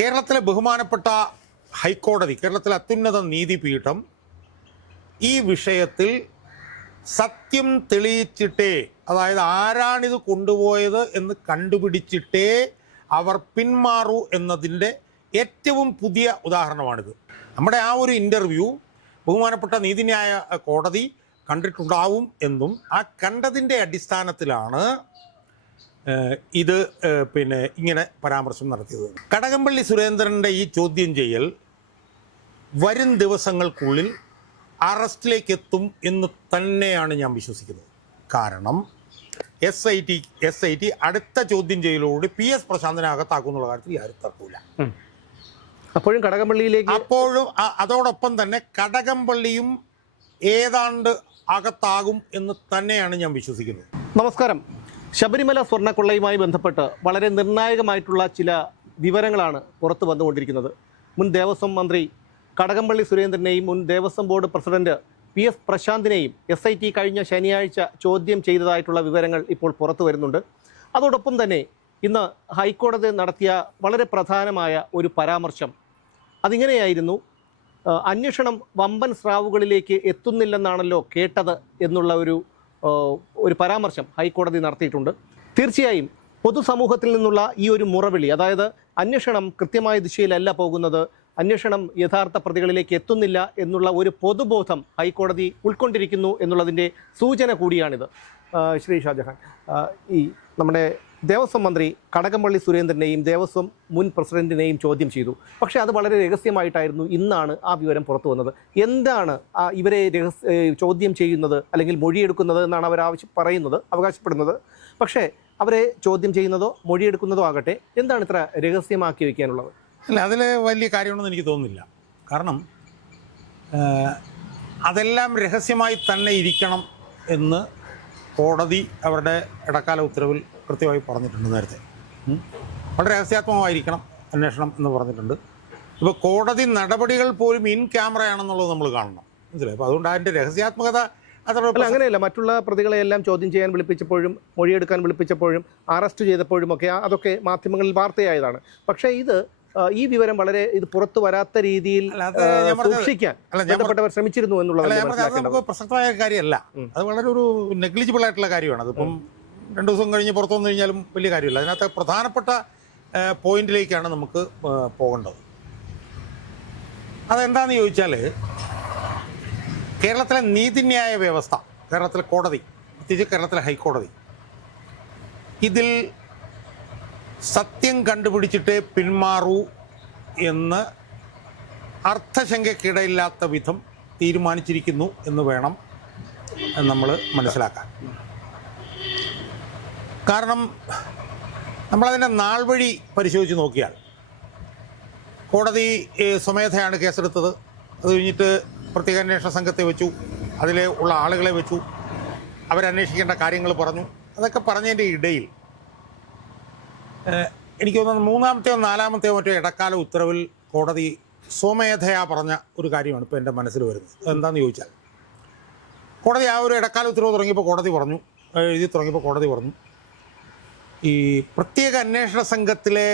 കേരളത്തിലെ ബഹുമാനപ്പെട്ട ഹൈക്കോടതി, കേരളത്തിലെ അത്യുന്നത നീതിപീഠം ഈ വിഷയത്തിൽ സത്യം തെളിയിച്ചിട്ടേ, അതായത് ആരാണിത് കൊണ്ടുപോയത് എന്ന് കണ്ടുപിടിച്ചിട്ടേ അവർ പിന്മാറൂ എന്നതിൻ്റെ ഏറ്റവും പുതിയ ഉദാഹരണമാണിത്. നമ്മുടെ ആ ഒരു ഇൻ്റർവ്യൂ ബഹുമാനപ്പെട്ട നീതിന്യായ കോടതി കണ്ടിട്ടുണ്ടാവും എന്നും ആ കണ്ടതിൻ്റെ അടിസ്ഥാനത്തിലാണ് ഇത് ഇങ്ങനെ പരാമർശം നടത്തിയത്. കടകംപള്ളി സുരേന്ദ്രൻ്റെ ഈ ചോദ്യം ചെയ്യൽ വരും ദിവസങ്ങൾക്കുള്ളിൽ അറസ്റ്റിലേക്ക് എത്തും എന്ന് തന്നെയാണ് ഞാൻ വിശ്വസിക്കുന്നത്. കാരണം എസ് ഐ ടി അടുത്ത ചോദ്യം ചെയ്യലോട് PS പ്രശാന്തിനെ അകത്താക്കുന്നുള്ള കാര്യത്തിൽ ആരും തർക്കമില്ല. അപ്പോഴും കടകംപള്ളിയിലേക്ക് അതോടൊപ്പം തന്നെ കടകംപള്ളിയും ഏതാണ്ട് അകത്താകും എന്ന് തന്നെയാണ് ഞാൻ വിശ്വസിക്കുന്നത്. നമസ്കാരം. ശബരിമല സ്വർണ്ണക്കൊള്ളയുമായി ബന്ധപ്പെട്ട് വളരെ നിർണായകമായിട്ടുള്ള ചില വിവരങ്ങളാണ് പുറത്തു വന്നുകൊണ്ടിരിക്കുന്നത്. മുൻ ദേവസ്വം മന്ത്രി കടകംപള്ളി സുരേന്ദ്രനെയും മുൻ Devaswom board president PS പ്രശാന്തിനെയും SIT കഴിഞ്ഞ ശനിയാഴ്ച ചോദ്യം ചെയ്തതായിട്ടുള്ള വിവരങ്ങൾ ഇപ്പോൾ പുറത്തു വരുന്നുണ്ട്. അതോടൊപ്പം തന്നെ ഇന്ന് ഹൈക്കോടതി നടത്തിയ വളരെ പ്രധാനമായ ഒരു പരാമർശം അതിങ്ങനെയായിരുന്നു: അന്വേഷണം വമ്പൻ സ്രാവുകളിലേക്ക് എത്തുന്നില്ലെന്നാണല്ലോ കേട്ടത് എന്നുള്ള ഒരു പരാമർശം ഹൈക്കോടതി നടത്തിയിട്ടുണ്ട്. തീർച്ചയായും പൊതുസമൂഹത്തിൽ നിന്നുള്ള ഈ ഒരു മുറവിളി, അതായത് അന്വേഷണം കൃത്യമായ ദിശയിലല്ല പോകുന്നത്, അന്വേഷണം യഥാർത്ഥ പ്രതികളിലേക്ക് എത്തുന്നില്ല എന്നുള്ള ഒരു പൊതുബോധം ഹൈക്കോടതി ഉൾക്കൊണ്ടിരിക്കുന്നു എന്നുള്ളതിൻ്റെ സൂചന കൂടിയാണിത്. ശ്രീ ഷാജഹാൻ, ഈ നമ്മുടെ ദേവസ്വം മന്ത്രി കടകംപള്ളി സുരേന്ദ്രനെയും ദേവസ്വം മുൻ പ്രസിഡന്റിനെയും ചോദ്യം ചെയ്തു. പക്ഷേ അത് വളരെ രഹസ്യമായിട്ടായിരുന്നു. ഇന്നാണ് ആ വിവരം പുറത്തു വന്നത്. എന്താണ് ഇവരെ ചോദ്യം ചെയ്യുന്നത് അല്ലെങ്കിൽ മൊഴിയെടുക്കുന്നത് എന്നാണ് അവർ അവകാശപ്പെടുന്നത്. പക്ഷേ അവരെ ചോദ്യം ചെയ്യുന്നതോ മൊഴിയെടുക്കുന്നതോ ആകട്ടെ, എന്താണ് ഇത്ര രഹസ്യമാക്കി വയ്ക്കാനുള്ളത്? അല്ല, അതിൽ വലിയ കാര്യമൊന്നും എനിക്ക് തോന്നുന്നില്ല. കാരണം അതെല്ലാം രഹസ്യമായി തന്നെ ഇരിക്കണം എന്ന് കോടതി അവരുടെ ഇടക്കാല ഉത്തരവിൽ കൃത്യമായി പറഞ്ഞിട്ടുണ്ട്. നേരത്തെ വളരെ രഹസ്യാത്മകമായിരിക്കണം അന്വേഷണം എന്ന് പറഞ്ഞിട്ടുണ്ട്. ഇപ്പോൾ കോടതി നടപടികൾ പോലും ഇൻ ക്യാമറയാണെന്നുള്ളത് നമ്മൾ കാണണം, മനസ്സിലായി? അപ്പോൾ അതുകൊണ്ട് അതിൻ്റെ രഹസ്യാത്മകത അങ്ങനെയല്ല. മറ്റുള്ള പ്രതികളെയെല്ലാം ചോദ്യം ചെയ്യാൻ വിളിപ്പിച്ചപ്പോഴും മൊഴിയെടുക്കാൻ വിളിപ്പിച്ചപ്പോഴും അറസ്റ്റ് ചെയ്തപ്പോഴും ഒക്കെ അതൊക്കെ മാധ്യമങ്ങളിൽ വാർത്തയായതാണ്. പക്ഷേ ഈ വിവരം വളരെ പുറത്തു വരാത്ത രീതിയിൽ സൂക്ഷിക്കാൻ ബന്ധപ്പെട്ടവർ ശ്രമിച്ചിരുന്നു എന്നുള്ളത് പ്രസക്തമായ കാര്യമല്ല. അത് വളരെ ഒരു നെഗ്ലിജിബിൾ ആയിട്ടുള്ള കാര്യമാണ്. അതിപ്പം 2 ദിവസം കഴിഞ്ഞ് പുറത്തു വന്നു കഴിഞ്ഞാലും വലിയ കാര്യമില്ല. അതിനകത്ത് പ്രധാനപ്പെട്ട പോയിന്റിലേക്കാണ് നമുക്ക് പോകേണ്ടത്. അതെന്താണെന്ന് ചോദിച്ചാൽ, കേരളത്തിലെ നീതിന്യായ വ്യവസ്ഥ, കേരളത്തിലെ കോടതി, പ്രത്യേകിച്ച് കേരളത്തിലെ ഹൈക്കോടതി, ഇതിൽ സത്യം കണ്ടുപിടിച്ചിട്ടേ പിന്മാറൂ എന്ന് അർത്ഥശങ്കയ്ക്കിടയില്ലാത്ത വിധം തീരുമാനിച്ചിരിക്കുന്നു എന്ന് വേണം നമ്മൾ മനസ്സിലാക്കാൻ. കാരണം നമ്മളതിൻ്റെ നാൾ വഴി പരിശോധിച്ച് നോക്കിയാൽ, കോടതി സ്വമേധയാണ് കേസെടുത്തത്. അത് കഴിഞ്ഞിട്ട് പ്രത്യേക അന്വേഷണ സംഘത്തെ വെച്ചു, അതിലെ ഉള്ള ആളുകളെ വെച്ചു, അവരന്വേഷിക്കേണ്ട കാര്യങ്ങൾ പറഞ്ഞു. അതൊക്കെ പറഞ്ഞതിൻ്റെ ഇടയിൽ എനിക്ക് തോന്നുന്നത് 3-ാമത്തെയോ 4-ാമത്തെയോ മറ്റോ ഇടക്കാല ഉത്തരവിൽ കോടതി സ്വമേധയാ പറഞ്ഞ ഒരു കാര്യമാണ് ഇപ്പോൾ എൻ്റെ മനസ്സിൽ വരുന്നത്. എന്താണെന്ന് ചോദിച്ചാൽ, കോടതി ആ ഒരു ഇടക്കാല ഉത്തരവ് തുടങ്ങിയപ്പോൾ കോടതി പറഞ്ഞു ഈ പ്രത്യേക അന്വേഷണ സംഘത്തിലെ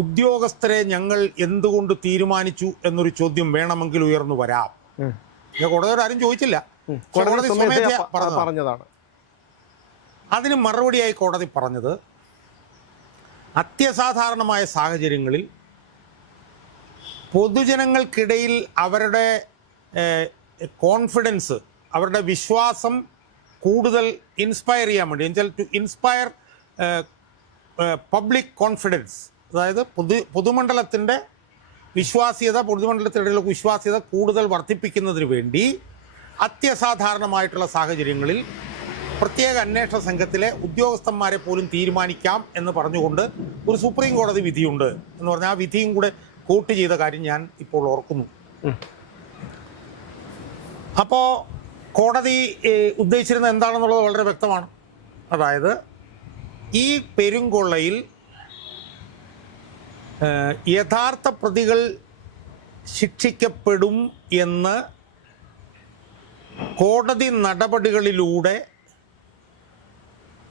ഉദ്യോഗസ്ഥരെ ഞങ്ങൾ എന്തുകൊണ്ട് തീരുമാനിച്ചു എന്നൊരു ചോദ്യം വേണമെങ്കിൽ ഉയർന്നു വരാം. കോടതിയോട് ആരും ചോദിച്ചില്ല, കോടതി സ്വമേധയാ പറഞ്ഞതാണ്. അതിന് മറുപടിയായി കോടതി പറഞ്ഞത്, അത്യസാധാരണമായ സാഹചര്യങ്ങളിൽ പൊതുജനങ്ങൾക്കിടയിൽ അവരുടെ കോൺഫിഡൻസ്, അവരുടെ വിശ്വാസം കൂടുതൽ ഇൻസ്പയർ ചെയ്യാൻ വേണ്ടി, എന്നുവെച്ചാൽ ടു ഇൻസ്പയർ പബ്ലിക് കോൺഫിഡൻസ്, അതായത് പൊതുമണ്ഡലത്തിൻ്റെ വിശ്വാസ്യത, പൊതുമണ്ഡലത്തിനിടയിലുള്ള വിശ്വാസ്യത കൂടുതൽ വർദ്ധിപ്പിക്കുന്നതിന് വേണ്ടി അത്യസാധാരണമായിട്ടുള്ള സാഹചര്യങ്ങളിൽ പ്രത്യേക അന്വേഷണ സംഘത്തിലെ ഉദ്യോഗസ്ഥന്മാരെ പോലും തീരുമാനിക്കാം എന്ന് പറഞ്ഞുകൊണ്ട് ഒരു സുപ്രീം കോടതി വിധിയുണ്ട് എന്ന് പറഞ്ഞാൽ ആ വിധിയും കൂടെ കോട്ട് ചെയ്ത കാര്യം ഞാൻ ഇപ്പോൾ ഓർക്കുന്നു. അപ്പോൾ കോടതി ഉദ്ദേശിച്ചിരുന്നത് എന്താണെന്നുള്ളത് വളരെ വ്യക്തമാണ്. അതായത് ഈ പെരുങ്കൊള്ളയിൽ യഥാർത്ഥ പ്രതികൾ ശിക്ഷിക്കപ്പെടും എന്ന് കോടതി നടപടികളിലൂടെ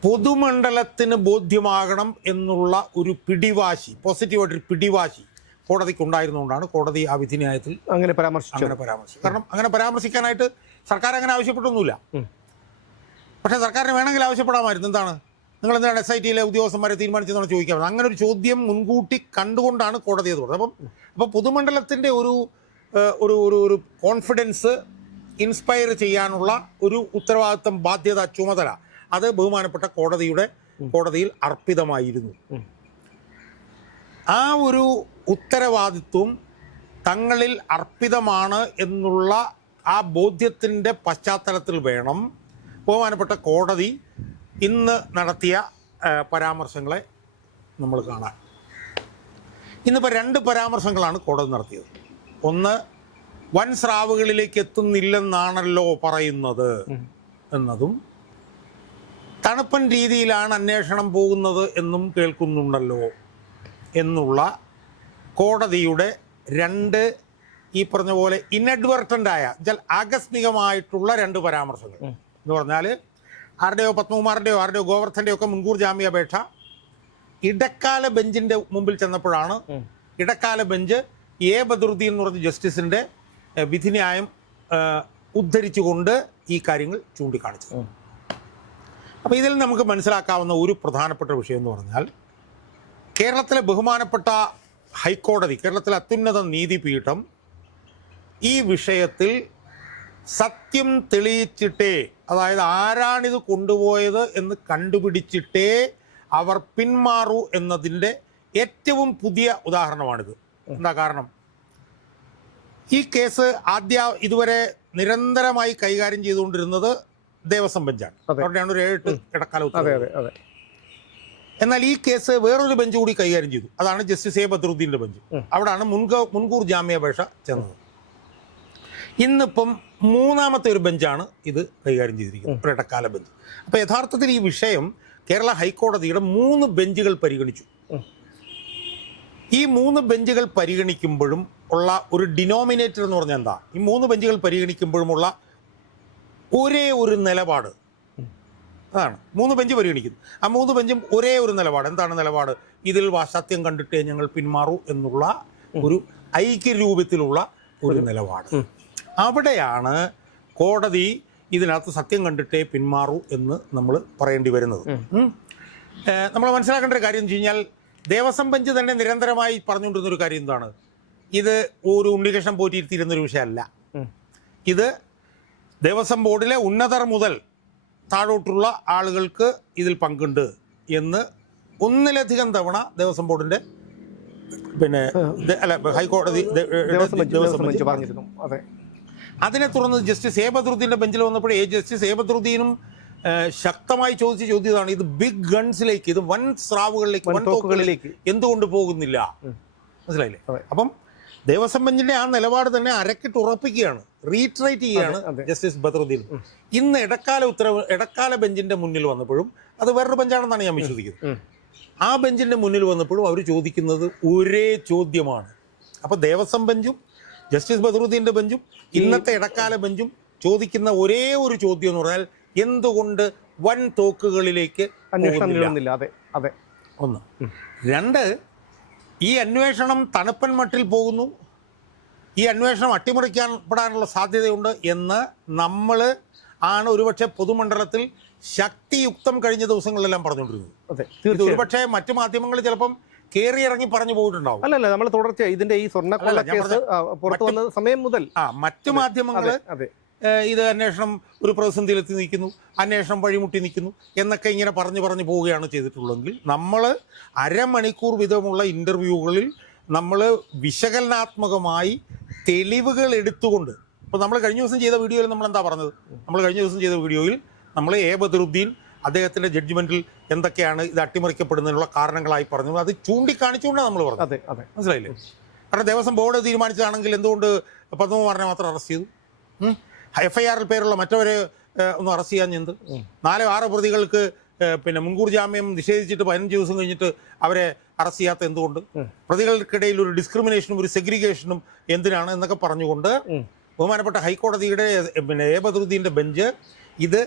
പൊതുമണ്ഡലത്തിന് ബോധ്യമാകണം എന്നുള്ള ഒരു പിടിവാശി, പോസിറ്റീവായിട്ടൊരു പിടിവാശി കോടതിക്കുണ്ടായിരുന്നുകൊണ്ടാണ് കോടതി ആ വിധിന്യായത്തിൽ അങ്ങനെ പരാമർശിച്ചു. കാരണം അങ്ങനെ പരാമർശിക്കാനായിട്ട് സർക്കാർ അങ്ങനെ ആവശ്യപ്പെട്ടൊന്നുമില്ല. പക്ഷേ സർക്കാരിന് വേണമെങ്കിൽ ആവശ്യപ്പെടാമായിരുന്നു. എന്താണ് നിങ്ങൾ എന്താണ് SIT-യിലെ ഉദ്യോഗസ്ഥന്മാരെ തീരുമാനിച്ചതെന്നാണ് ചോദിക്കാറുണ്ട്. അങ്ങനെ ഒരു ചോദ്യം മുൻകൂട്ടി കണ്ടുകൊണ്ടാണ് കോടതി അത് പറഞ്ഞത്. അപ്പോൾ പൊതുമണ്ഡലത്തിൻ്റെ ഒരു ഒരു ഒരു കോൺഫിഡൻസ് ഇൻസ്പയർ ചെയ്യാനുള്ള ഒരു ഉത്തരവാദിത്വം, ബാധ്യത, ചുമതല അത് ബഹുമാനപ്പെട്ട കോടതിയിൽ അർപ്പിതമായിരുന്നു. ആ ഒരു ഉത്തരവാദിത്വം തങ്ങളിൽ അർപ്പിതമാണ് എന്നുള്ള ആ ബോധ്യത്തിൻ്റെ പശ്ചാത്തലത്തിൽ വേണം ബഹുമാനപ്പെട്ട കോടതി ഇന്ന് നടത്തിയ പരാമർശങ്ങളെ നമ്മൾ കാണാൻ. ഇന്നിപ്പോൾ 2 പരാമർശങ്ങളാണ് കോടതി നടത്തിയത്. ഒന്ന്, വൻ സ്രാവുകളിലേക്ക് എത്തുന്നില്ലെന്നാണല്ലോ പറയുന്നത് എന്നതും, തണുപ്പൻ രീതിയിലാണ് അന്വേഷണം പോകുന്നത് എന്നും കേൾക്കുന്നുണ്ടല്ലോ എന്നുള്ള കോടതിയുടെ 2 ഈ പറഞ്ഞ പോലെ ഇൻഅഡ്വർട്ടൻ്റായ ആകസ്മികമായിട്ടുള്ള 2 പരാമർശങ്ങൾ എന്ന് പറഞ്ഞാൽ ആരുടെയോ പത്മകുമാറിൻ്റെയോ ആരുടെയോ ഗോവർദ്ധൻ്റെയോ ഒക്കെ മുൻകൂർ ജാമ്യാപേക്ഷ ഇടക്കാല ബെഞ്ചിൻ്റെ മുമ്പിൽ ചെന്നപ്പോഴാണ് ഇടക്കാല ബെഞ്ച് A. ബദറുദ്ദീൻ എന്ന് പറഞ്ഞ ജസ്റ്റിസിൻ്റെ വിധിന്യായം ഉദ്ധരിച്ചുകൊണ്ട് ഈ കാര്യങ്ങൾ ചൂണ്ടിക്കാണിച്ചത്. അപ്പോൾ ഇതിൽ നമുക്ക് മനസ്സിലാക്കാവുന്ന ഒരു പ്രധാനപ്പെട്ട വിഷയം എന്ന് പറഞ്ഞാൽ, കേരളത്തിലെ ബഹുമാനപ്പെട്ട ഹൈക്കോടതി, കേരളത്തിലെ അത്യുന്നത നീതിപീഠം ഈ വിഷയത്തിൽ സത്യം തെളിയിച്ചിട്ടേ, അതായത് ആരാണിത് കൊണ്ടുപോയത് എന്ന് കണ്ടുപിടിച്ചിട്ടേ അവർ പിന്മാറൂ എന്നതിൻ്റെ ഏറ്റവും പുതിയ ഉദാഹരണമാണിത്. എന്താ കാരണം? ഈ കേസ് ഇതുവരെ നിരന്തരമായി കൈകാര്യം ചെയ്തുകൊണ്ടിരുന്നത് ദേവസ്വം ബെഞ്ചാണ്. അവിടെയാണ് ഒരു 7 ഇടക്കാല ഉത്തരവ്. എന്നാൽ ഈ കേസ് വേറൊരു ബെഞ്ച് കൂടി കൈകാര്യം ചെയ്തു. അതാണ് ജസ്റ്റിസ് A. ബദറുദ്ദീൻ്റെ ബെഞ്ച്. അവിടെയാണ് മുൻകൂർ ജാമ്യാപേക്ഷ ചെന്നത്. ഇന്നിപ്പം 3ാമത്തെ ഒരു ബെഞ്ചാണ് ഇത് കൈകാര്യം ചെയ്തിരിക്കുന്നത്, ഒരു ഇടക്കാല ബെഞ്ച്. അപ്പോൾ യഥാർത്ഥത്തിൽ ഈ വിഷയം കേരള ഹൈക്കോടതിയുടെ 3 ബെഞ്ചുകൾ പരിഗണിച്ചു. ഈ 3 ബെഞ്ചുകൾ പരിഗണിക്കുമ്പോഴും ഉള്ള ഒരു ഡിനോമിനേറ്റർ എന്ന് പറഞ്ഞാൽ എന്താ? ഈ 3 ബെഞ്ചുകൾ പരിഗണിക്കുമ്പോഴുമുള്ള ഒരേ ഒരു നിലപാട് അതാണ്. 3 ബെഞ്ച് പരിഗണിക്കുന്നു. ആ 3 ബെഞ്ചും ഒരേ ഒരു നിലപാട്. എന്താണ് നിലപാട്? ഇതിൽ സത്യം കണ്ടിട്ടേ ഞങ്ങൾ പിന്മാറൂ എന്നുള്ള ഒരു ഐക്യരൂപത്തിലുള്ള ഒരു നിലപാട്. അവിടെയാണ് കോടതി ഇതിനകത്ത് സത്യം കണ്ടിട്ടേ പിന്മാറൂ എന്ന് നമ്മൾ പറയേണ്ടി വരുന്നത്. നമ്മൾ മനസ്സിലാക്കേണ്ട ഒരു കാര്യം എന്ന് വെച്ച് കഴിഞ്ഞാൽ, ദേവസ്വം ബെഞ്ച് തന്നെ നിരന്തരമായി പറഞ്ഞുകൊണ്ടിരുന്നൊരു കാര്യം എന്താണ്? ഇത് ഒരു ഉണ്ണികൃഷ്ണൻ പോറ്റിയിരുത്തിയിരുന്നൊരു വിഷയമല്ല. ഇത് ദേവസ്വം ബോർഡിലെ ഉന്നതർ മുതൽ താഴോട്ടുള്ള ആളുകൾക്ക് ഇതിൽ പങ്കുണ്ട് എന്ന് ഒന്നിലധികം തവണ ദേവസ്വം ബോർഡിൻ്റെ ഹൈക്കോടതി ദേവസ്വം ബെഞ്ച് പറഞ്ഞിരുന്നു. അതിനെ തുടർന്ന് ജസ്റ്റിസ് A. ബദറുദ്ദീൻ്റെ ബെഞ്ചിൽ വന്നപ്പോഴേ ജസ്റ്റിസ് A. ബദറുദ്ദീനും ശക്തമായി ചോദ്യതാണ്, ഇത് ബിഗ് ഗൺസിലേക്ക്, ഇത് വൻ സ്രാവുകളിലേക്ക്, വൻ തോക്കുകളിലേക്ക് എന്തുകൊണ്ട് പോകുന്നില്ല? മനസ്സിലായില്ലേ? അപ്പം ദേവസ്വം ബെഞ്ചിന്റെ ആ നിലപാട് തന്നെ അരക്കിട്ട് ഉറപ്പിക്കുകയാണ്, റീട്രേറ്റ് ചെയ്യുകയാണ് ജസ്റ്റിസ് ബദറുദ്ദീൻ. ഇന്ന് ഇടക്കാല ബെഞ്ചിന്റെ മുന്നിൽ വന്നപ്പോഴും, അത് വേറൊരു ബെഞ്ചാണെന്നാണ് ഞാൻ വിശ്വസിക്കുന്നത്, ആ ബെഞ്ചിന്റെ മുന്നിൽ വന്നപ്പോഴും അവർ ചോദിക്കുന്നത് ഒരേ ചോദ്യമാണ്. അപ്പോൾ ദേവസ്വം ബെഞ്ചും ജസ്റ്റിസ് ബദറുദ്ദീൻ്റെ ബെഞ്ചും ഇന്നത്തെ ഇടക്കാല ബെഞ്ചും ചോദിക്കുന്ന ഒരേ ഒരു ചോദ്യം എന്ന് പറഞ്ഞാൽ, എന്തുകൊണ്ട് വൻ തോക്കുകളിലേക്ക് അന്വേഷണം? അതെ. 1. 2, ഈ അന്വേഷണം തണുപ്പൻ മട്ടിൽ പോകുന്നു, ഈ അന്വേഷണം അട്ടിമറിക്കപ്പെടാനുള്ള സാധ്യതയുണ്ട് എന്ന് നമ്മൾ ആണ് ഒരുപക്ഷെ പൊതുമണ്ഡലത്തിൽ ശക്തിയുക്തം കഴിഞ്ഞ ദിവസങ്ങളിലെല്ലാം പറഞ്ഞുകൊണ്ടിരുന്നത്. ഒരുപക്ഷെ മറ്റു മാധ്യമങ്ങൾ ചിലപ്പം കയറി ഇറങ്ങി പറഞ്ഞു പോയിട്ടുണ്ടാവും. അല്ലല്ല, നമ്മൾ തുടർച്ചയായി ഇതിന്റെ ഈ സ്വർണ്ണക്കൊള്ള കേസ് പുറത്തു വന്ന സമയം മുതൽ മറ്റു മാധ്യമങ്ങൾ ഇത് അന്വേഷണം ഒരു പ്രതിസന്ധിയിലെത്തി നിൽക്കുന്നു, അന്വേഷണം വഴിമുട്ടി നിൽക്കുന്നു എന്നൊക്കെ ഇങ്ങനെ പറഞ്ഞു പോവുകയാണ് ചെയ്തിട്ടുള്ളതെങ്കിൽ, നമ്മൾ അരമണിക്കൂർ വീതമുള്ള ഇൻ്റർവ്യൂകളിൽ നമ്മൾ വിശകലനാത്മകമായി തെളിവുകൾ എടുത്തുകൊണ്ട്, ഇപ്പോൾ നമ്മൾ കഴിഞ്ഞ ദിവസം ചെയ്ത വീഡിയോയിൽ നമ്മൾ എന്താ പറഞ്ഞത്? നമ്മൾ A. ബദറുദ്ദീൻ അദ്ദേഹത്തിൻ്റെ ജഡ്ജ്മെൻറ്റിൽ എന്തൊക്കെയാണ് ഇത് അട്ടിമറിക്കപ്പെടുന്നതിനുള്ള കാരണങ്ങളായി പറഞ്ഞു, അത് ചൂണ്ടിക്കാണിച്ചുകൊണ്ടാണ് നമ്മൾ പറഞ്ഞത്. മനസ്സിലായില്ലേ? കാരണം ദേവസ്വം ബോർഡ് തീരുമാനിച്ചതാണെങ്കിൽ എന്തുകൊണ്ട് പത്മകുമാറിനെ മാത്രം അറസ്റ്റ് ചെയ്തു? FIR പേരുള്ള മറ്റവരെ ഒന്ന് അറസ്റ്റ് ചെയ്യാൻ എന്ത്? 4-6 പ്രതികൾക്ക് മുൻകൂർ ജാമ്യം നിഷേധിച്ചിട്ട് 15 ദിവസം കഴിഞ്ഞിട്ട് അവരെ അറസ്റ്റ് ചെയ്യാത്ത എന്തുകൊണ്ട്? പ്രതികൾക്കിടയിൽ ഒരു ഡിസ്ക്രിമിനേഷനും ഒരു സെഗ്രിഗേഷനും എന്തിനാണ് എന്നൊക്കെ പറഞ്ഞുകൊണ്ട് ബഹുമാനപ്പെട്ട ഹൈക്കോടതിയുടെ A. ബദറുദ്ദീൻ്റെ ബെഞ്ച് ഇത്